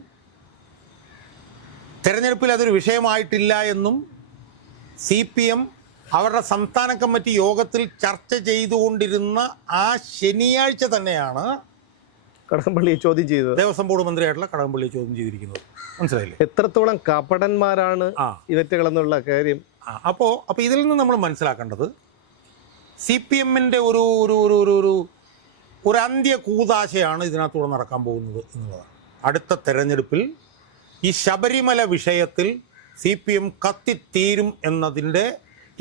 തെരഞ്ഞെടുപ്പിൽ അതൊരു വിഷയമായിട്ടില്ല എന്നും CPM അവരുടെ സംസ്ഥാന കമ്മിറ്റി യോഗത്തിൽ ചർച്ച ചെയ്തുകൊണ്ടിരുന്ന ആ ശനിയാഴ്ച തന്നെയാണ് കടകംപള്ളിയെ ചോദ്യം ചെയ്തത്. ദേവസ്വം ബോർഡ് മന്ത്രിയായിട്ടുള്ള കടകംപള്ളിയെ ചോദ്യം ചെയ്തിരിക്കുന്നത്. മനസ്സിലായില്ലേ എത്രത്തോളം കപടന്മാരാണ് ഇവറ്റകളെന്നുള്ള കാര്യം. അപ്പോൾ ഇതിൽ നിന്ന് നമ്മൾ മനസ്സിലാക്കേണ്ടത് CPM-ന്റെ ഒരു അന്ത്യ കൂതാശയാണ് ഇതിനകത്തൂടെ നടക്കാൻ പോകുന്നത് എന്നുള്ളതാണ്. അടുത്ത തെരഞ്ഞെടുപ്പിൽ ഈ ശബരിമല വിഷയത്തിൽ CPM കത്തിത്തീരും എന്നതിൻ്റെ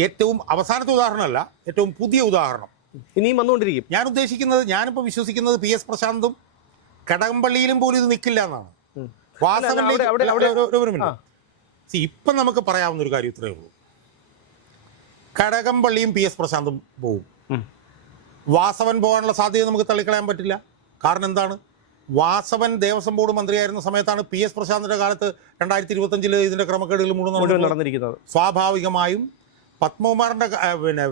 ഏറ്റവും അവസാനത്തെ ഉദാഹരണമല്ല, ഏറ്റവും പുതിയ ഉദാഹരണം ഇനിയും വന്നുകൊണ്ടിരിക്കും. ഞാനിപ്പോൾ വിശ്വസിക്കുന്നത് PS പ്രശാന്തും കടകംപള്ളിയിലും പോലും ഇത് നിൽക്കില്ല എന്നാണ്. ഇപ്പം നമുക്ക് പറയാവുന്ന ഒരു കാര്യം ഇത്രയേ ഉള്ളൂ, കടകംപള്ളിയും PS പ്രശാന്തും പോവും. വാസവൻ പോകാനുള്ള സാധ്യത നമുക്ക് തള്ളിക്കളയാൻ പറ്റില്ല. കാരണം എന്താണ്, വാസവൻ ദേവസ്വം ബോർഡ് മന്ത്രിയായിരുന്ന സമയത്താണ് PS പ്രശാന്തിൻ്റെ കാലത്ത് 2025 ഇതിൻ്റെ ക്രമക്കേടുകൾ മുഴുവൻ നടന്നിരിക്കുന്നത്. സ്വാഭാവികമായും പത്മകുമാറിൻ്റെ പിന്നെ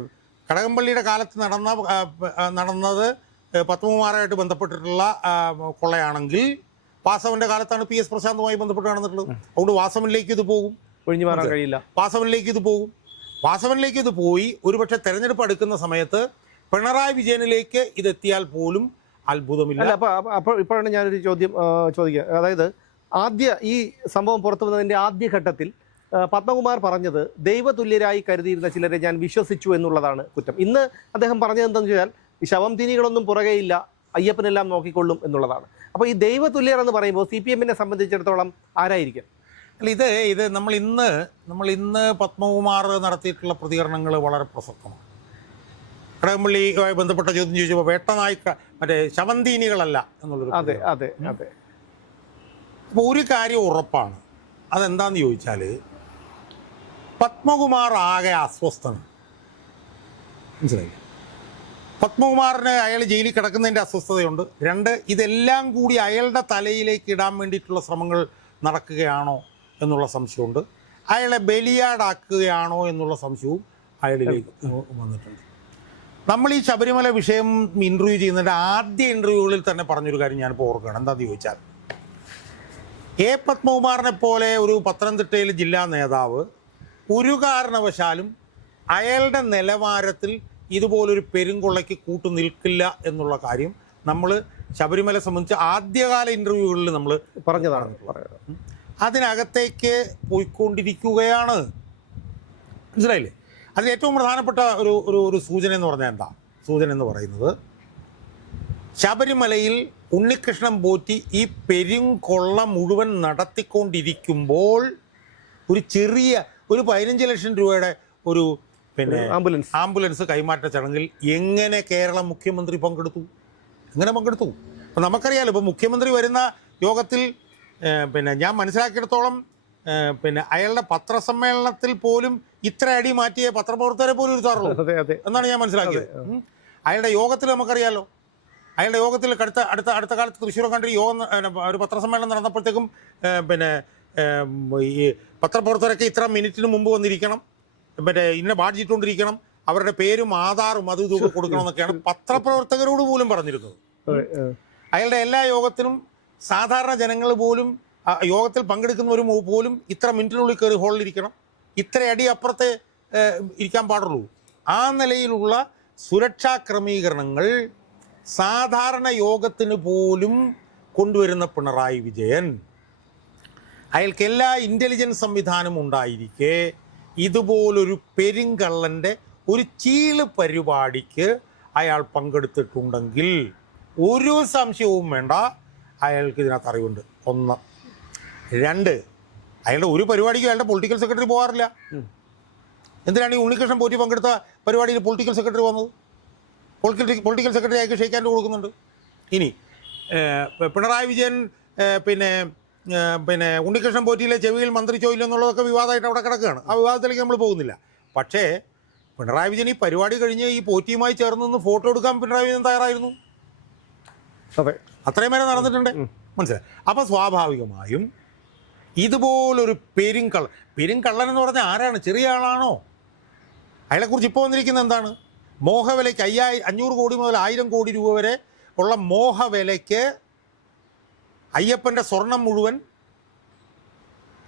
കടകംപള്ളിയുടെ കാലത്ത് നടന്നത് പത്മകുമാറായിട്ട് ബന്ധപ്പെട്ടിട്ടുള്ള കൊള്ളയാണെങ്കിൽ വാസവൻ്റെ കാലത്താണ് PS പ്രശാന്തുമായി ബന്ധപ്പെട്ട് നടന്നിട്ടുള്ളത്. അതുകൊണ്ട് വാസവനിലേക്ക് ഇത് പോകും, ഒഴിഞ്ഞു മാറാൻ കഴിയില്ല. വാസവനിലേക്ക് ഇത് പോയി ഒരുപക്ഷെ തെരഞ്ഞെടുപ്പ് അടുക്കുന്ന സമയത്ത് പിണറായി വിജയനിലേക്ക് ഇതെത്തിയാൽ പോലും അത്ഭുതമില്ല. അപ്പോൾ ഇപ്പോഴാണ് ഞാനൊരു ചോദ്യം ചോദിക്കുക. അതായത് ഈ സംഭവം പുറത്തു വന്നതിൻ്റെ ആദ്യഘട്ടത്തിൽ പത്മകുമാർ പറഞ്ഞത് ദൈവതുല്യരായി കരുതിയിരുന്ന ചിലരെ ഞാൻ വിശ്വസിച്ചു എന്നുള്ളതാണ് കുറ്റം. ഇന്ന് അദ്ദേഹം പറഞ്ഞത് എന്താണെന്ന് വെച്ചാൽ ഈ ശവം തിനികളൊന്നും പുറകെയില്ല, അയ്യപ്പനെല്ലാം നോക്കിക്കൊള്ളും എന്നുള്ളതാണ്. അപ്പോൾ ഈ ദൈവതുല്യർ എന്ന് പറയുമ്പോൾ CPM-നെ സംബന്ധിച്ചിടത്തോളം ആരായിരിക്കും? അല്ല, ഇത് നമ്മൾ ഇന്ന് പത്മകുമാർ നടത്തിയിട്ടുള്ള പ്രതികരണങ്ങൾ വളരെ പ്രസക്തമാണ്. കടകംപള്ളിയുമായി ബന്ധപ്പെട്ട ചോദ്യം ചോദിച്ചപ്പോൾ വേട്ടനായി മറ്റേ ശവന്തീനികളല്ല എന്നുള്ളൊരു. അതെ അതെ അതെ. അപ്പോൾ ഒരു കാര്യം ഉറപ്പാണ്, അതെന്താണെന്ന് ചോദിച്ചാൽ പത്മകുമാർ ആകെ അസ്വസ്ഥനാണ്. മനസ്സിലായില്ലേ? പത്മകുമാറിന് അയാൾ ജയിലിൽ കിടക്കുന്നതിൻ്റെ അസ്വസ്ഥതയുണ്ട്. രണ്ട്, ഇതെല്ലാം കൂടി അയാളുടെ തലയിലേക്ക് ഇടാൻ വേണ്ടിയിട്ടുള്ള ശ്രമങ്ങൾ നടക്കുകയാണോ എന്നുള്ള സംശയമുണ്ട്. അയാളെ ബലിയാടാക്കുകയാണോ എന്നുള്ള സംശയവും അയാളിലേക്ക് വന്നിട്ടുണ്ട്. നമ്മൾ ഈ ശബരിമല വിഷയം ഇൻ്റർവ്യൂ ചെയ്യുന്നതിൻ്റെ ആദ്യ ഇൻ്റർവ്യൂകളിൽ തന്നെ പറഞ്ഞൊരു കാര്യം ഞാനിപ്പോൾ ഓർക്കുകയാണ്. എന്താണെന്ന് ചോദിച്ചാൽ എ പത്മകുമാറിനെ പോലെ ഒരു പത്തനംതിട്ടയിൽ ജില്ലാ നേതാവ് ഒരു കാരണവശാലും അയാളുടെ നിലവാരത്തിൽ ഇതുപോലൊരു പെരുങ്കൊള്ളയ്ക്ക് കൂട്ടു നിൽക്കില്ല എന്നുള്ള കാര്യം നമ്മൾ ശബരിമല സംബന്ധിച്ച് ആദ്യകാല ഇൻ്റർവ്യൂകളിൽ നമ്മൾ പറഞ്ഞതാണ്. അതിനകത്തേക്ക് പോയിക്കൊണ്ടിരിക്കുകയാണ്. മനസ്സിലായില്ലേ? അതിൽ ഏറ്റവും പ്രധാനപ്പെട്ട ഒരു സൂചന എന്ന് പറഞ്ഞാൽ എന്താ? സൂചന എന്ന് പറയുന്നത് ശബരിമലയിൽ ഉണ്ണികൃഷ്ണൻ പോറ്റി ഈ പെരുങ്കൊള്ള മുഴുവൻ നടത്തിക്കൊണ്ടിരിക്കുമ്പോൾ ഒരു ചെറിയ 15 ലക്ഷം രൂപയുടെ ഒരു ആംബുലൻസ് കൈമാറ്റ ചടങ്ങിൽ എങ്ങനെ കേരള മുഖ്യമന്ത്രി പങ്കെടുത്തു? അപ്പം നമുക്കറിയാലോ, ഇപ്പോൾ മുഖ്യമന്ത്രി വരുന്ന യോഗത്തിൽ ഞാൻ മനസ്സിലാക്കിയിടത്തോളം അയാളുടെ പത്രസമ്മേളനത്തിൽ പോലും ഇത്ര അടി മാറ്റിയ പത്രപ്രവർത്തകരെ പോലും ഇരുത്താറുള്ളൂ എന്നാണ് ഞാൻ മനസ്സിലാക്കിയത്. അയാളുടെ യോഗത്തിൽ നമുക്കറിയാലോ, അയാളുടെ യോഗത്തിൽ അടുത്ത കാലത്ത് തൃശ്ശൂർ കണ്ടി യോഗം ഒരു പത്രസമ്മേളനം നടന്നപ്പോഴത്തേക്കും ഈ പത്രപ്രവർത്തകരൊക്കെ ഇത്ര മിനിറ്റിന് മുമ്പ് വന്നിരിക്കണം, ഇന്ന ബാഡ്ജ് ഇട്ടുകൊണ്ടിരിക്കണം, അവരുടെ പേരും ആധാറും അതും ഇതൊക്കെ കൊടുക്കണം എന്നൊക്കെയാണ് പത്രപ്രവർത്തകരോട് പോലും പറഞ്ഞിരുന്നത്. അയാളുടെ എല്ലാ യോഗത്തിനും സാധാരണ ജനങ്ങൾ പോലും യോഗത്തിൽ പങ്കെടുക്കുന്നവർ പോലും ഇത്ര മിനിറ്റിനുള്ളിൽ കയറി ഹോളിലിരിക്കണം, ഇത്ര അടി അപ്പുറത്തെ ഇരിക്കാൻ പാടുള്ളൂ. ആ നിലയിലുള്ള സുരക്ഷാ ക്രമീകരണങ്ങൾ സാധാരണ യോഗത്തിന് പോലും കൊണ്ടുവരുന്ന പിണറായി വിജയൻ, അയാൾക്ക് എല്ലാ ഇൻ്റലിജൻസ് സംവിധാനവും ഉണ്ടായിരിക്കെ ഇതുപോലൊരു പെരുങ്കള്ളൻ്റെ ഒരു ചീള് പരിപാടിക്ക് അയാൾ പങ്കെടുത്തിട്ടുണ്ടെങ്കിൽ ഒരു സംശയവും വേണ്ട, അയാൾക്ക് ഇതിനകത്ത് അറിവുണ്ട്. ഒന്ന്. രണ്ട്, അയാളുടെ ഒരു പരിപാടിക്ക് അയാളുടെ പൊളിറ്റിക്കൽ സെക്രട്ടറി പോകാറില്ല. എന്തിനാണ് ഈ ഉണ്ണികൃഷ്ണൻ പോറ്റി പങ്കെടുത്ത പരിപാടിയിൽ പൊളിറ്റിക്കൽ സെക്രട്ടറി വന്നത്? പൊളിറ്റിക്കൽ സെക്രട്ടറി അയാൾക്ക് ഷെയ്ക്കാൻഡ് കൊടുക്കുന്നുണ്ട്. ഇനി പിണറായി വിജയൻ ഉണ്ണികൃഷ്ണൻ പോറ്റിയിലെ ചെവിയിൽ മന്ത്രിച്ചോ ഇല്ലെന്നുള്ളതൊക്കെ വിവാദമായിട്ട് അവിടെ കിടക്കുകയാണ്. ആ വിവാദത്തിലേക്ക് നമ്മൾ പോകുന്നില്ല. പക്ഷേ പിണറായി വിജയൻ ഈ പരിപാടി കഴിഞ്ഞ് ഈ പോറ്റിയുമായി ചേർന്ന് നിന്ന് ഫോട്ടോ എടുക്കാൻ പിണറായി വിജയൻ തയ്യാറായിരുന്നു. അത്രയും വരെ നടന്നിട്ടുണ്ട്. മനസ്സിലായി? അപ്പോൾ സ്വാഭാവികമായും ഇതുപോലൊരു പെരുങ്കള്ളൻ എന്ന് പറഞ്ഞാൽ ആരാണ്? ചെറിയ ആളാണോ? അയാളെക്കുറിച്ച് ഇപ്പോൾ വന്നിരിക്കുന്നത് എന്താണ്? മോഹവിലയ്ക്ക് 500 കോടി മുതൽ 1000 കോടി രൂപ വരെ ഉള്ള മോഹവിലയ്ക്ക് അയ്യപ്പൻ്റെ സ്വർണം മുഴുവൻ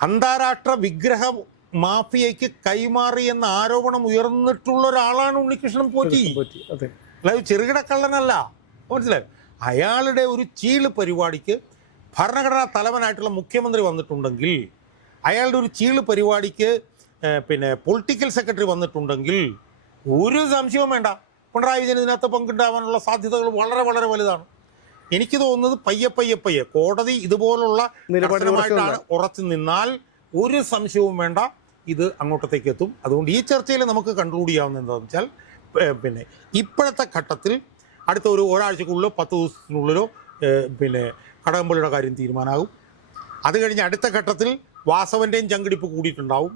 അന്താരാഷ്ട്ര വിഗ്രഹ മാഫിയയ്ക്ക് കൈമാറി എന്ന ആരോപണം ഉയർന്നിട്ടുള്ള ഒരാളാണ് ഉണ്ണികൃഷ്ണൻ പോറ്റി. അല്ലാതെ ചെറുകിട കള്ളനല്ല. മനസ്സിലായി? അയാളുടെ ഒരു ചീള് പരിപാടിക്ക് ഭരണഘടനാ തലവനായിട്ടുള്ള മുഖ്യമന്ത്രി വന്നിട്ടുണ്ടെങ്കിൽ, അയാളുടെ ഒരു ചീള് പരിപാടിക്ക് പൊളിറ്റിക്കൽ സെക്രട്ടറി വന്നിട്ടുണ്ടെങ്കിൽ ഒരു സംശയവും വേണ്ട, പിണറായി വിജയൻ ഇതിനകത്ത് പങ്കുണ്ടാവാനുള്ള സാധ്യതകൾ വളരെ വളരെ വലുതാണ്. എനിക്ക് തോന്നുന്നത് പയ്യെ കോടതി ഇതുപോലുള്ള നിലപാടുമായിട്ടാണ് ഉറച്ചു നിന്നാൽ ഒരു സംശയവും വേണ്ട, ഇത് അങ്ങോട്ടത്തേക്ക് എത്തും. അതുകൊണ്ട് ഈ ചർച്ചയിൽ നമുക്ക് കൺക്ലൂഡ് ചെയ്യാവുന്നത് എന്താണെന്ന് വെച്ചാൽ ഇപ്പോഴത്തെ ഘട്ടത്തിൽ അടുത്ത ഒരാഴ്ചക്കുള്ളിലോ 10 ദിവസത്തിനുള്ളിലോ കടകംപള്ളിയുടെ കാര്യം തീരുമാനമാകും. അത് കഴിഞ്ഞ് അടുത്ത ഘട്ടത്തിൽ വാസവൻ്റെയും ചങ്കിടിപ്പ് കൂടിയിട്ടുണ്ടാവും.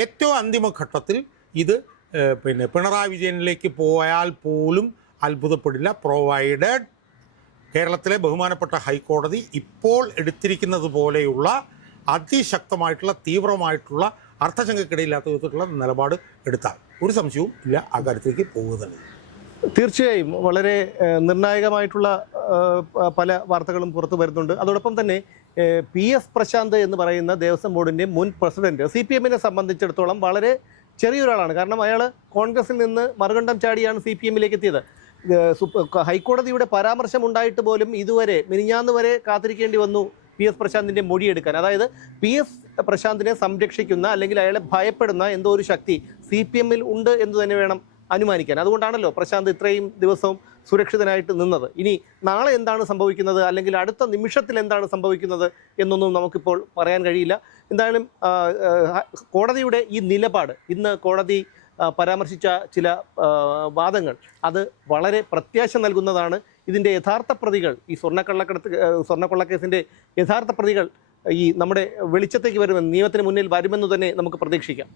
ഏറ്റവും അന്തിമ ഘട്ടത്തിൽ ഇത് പിണറായി വിജയനിലേക്ക് പോയാൽ പോലും അത്ഭുതപ്പെടില്ല, പ്രൊവൈഡഡ് കേരളത്തിലെ ബഹുമാനപ്പെട്ട ഹൈക്കോടതി ഇപ്പോൾ എടുത്തിരിക്കുന്നത് പോലെയുള്ള അതിശക്തമായിട്ടുള്ള തീവ്രമായിട്ടുള്ള അർത്ഥശങ്കയ്ക്കിടയില്ലാത്ത വിധത്തിലുള്ള നിലപാട് എടുത്താൽ ഒരു സംശയവും ഇല്ല, ആ കാര്യത്തിലേക്ക് പോകുക തന്നെ. തീർച്ചയായും വളരെ നിർണായകമായിട്ടുള്ള പല വാർത്തകളും പുറത്തു വരുന്നുണ്ട്. അതോടൊപ്പം തന്നെ PS പ്രശാന്ത് എന്ന് പറയുന്ന ദേവസ്വം ബോർഡിൻ്റെ മുൻ പ്രസിഡന്റ് CPM-നെ സംബന്ധിച്ചിടത്തോളം വളരെ ചെറിയൊരാളാണ്. കാരണം അയാൾ കോൺഗ്രസിൽ നിന്ന് മറുകണ്ഠം ചാടിയാണ് CPM-ലേക്ക് എത്തിയത്. ഹൈക്കോടതിയുടെ പരാമർശം ഉണ്ടായിട്ട് പോലും ഇതുവരെ മിനിഞ്ഞാന്ന് വരെ കാത്തിരിക്കേണ്ടി വന്നു PS പ്രശാന്തിൻ്റെ മൊഴിയെടുക്കാൻ. അതായത് PS പ്രശാന്തിനെ സംരക്ഷിക്കുന്ന അല്ലെങ്കിൽ അയാളെ ഭയപ്പെടുന്ന എന്തോ ഒരു ശക്തി CPM-ൽ ഉണ്ട് എന്ന് തന്നെ വേണം അനുമാനിക്കാൻ. അതുകൊണ്ടാണല്ലോ പ്രശാന്ത് ഇത്രയും ദിവസവും സുരക്ഷിതനായിട്ട് നിന്നത്. ഇനി നാളെ എന്താണ് സംഭവിക്കുന്നത്, അല്ലെങ്കിൽ അടുത്ത നിമിഷത്തിൽ എന്താണ് സംഭവിക്കുന്നത് എന്നൊന്നും നമുക്കിപ്പോൾ പറയാൻ കഴിയില്ല. എന്തായാലും കോടതിയുടെ ഈ നിലപാട്, ഇന്ന് കോടതി പരാമർശിച്ച ചില വാദങ്ങൾ, അത് വളരെ പ്രത്യാശ നൽകുന്നതാണ്. ഇതിൻ്റെ യഥാർത്ഥ പ്രതികൾ, ഈ സ്വർണ്ണക്കൊള്ളക്കേസിൻ്റെ യഥാർത്ഥ പ്രതികൾ ഈ നമ്മുടെ വെളിച്ചത്തേക്ക് വരുമെന്ന്, നിയമത്തിന് മുന്നിൽ വരുമെന്ന് തന്നെ നമുക്ക് പ്രതീക്ഷിക്കാം.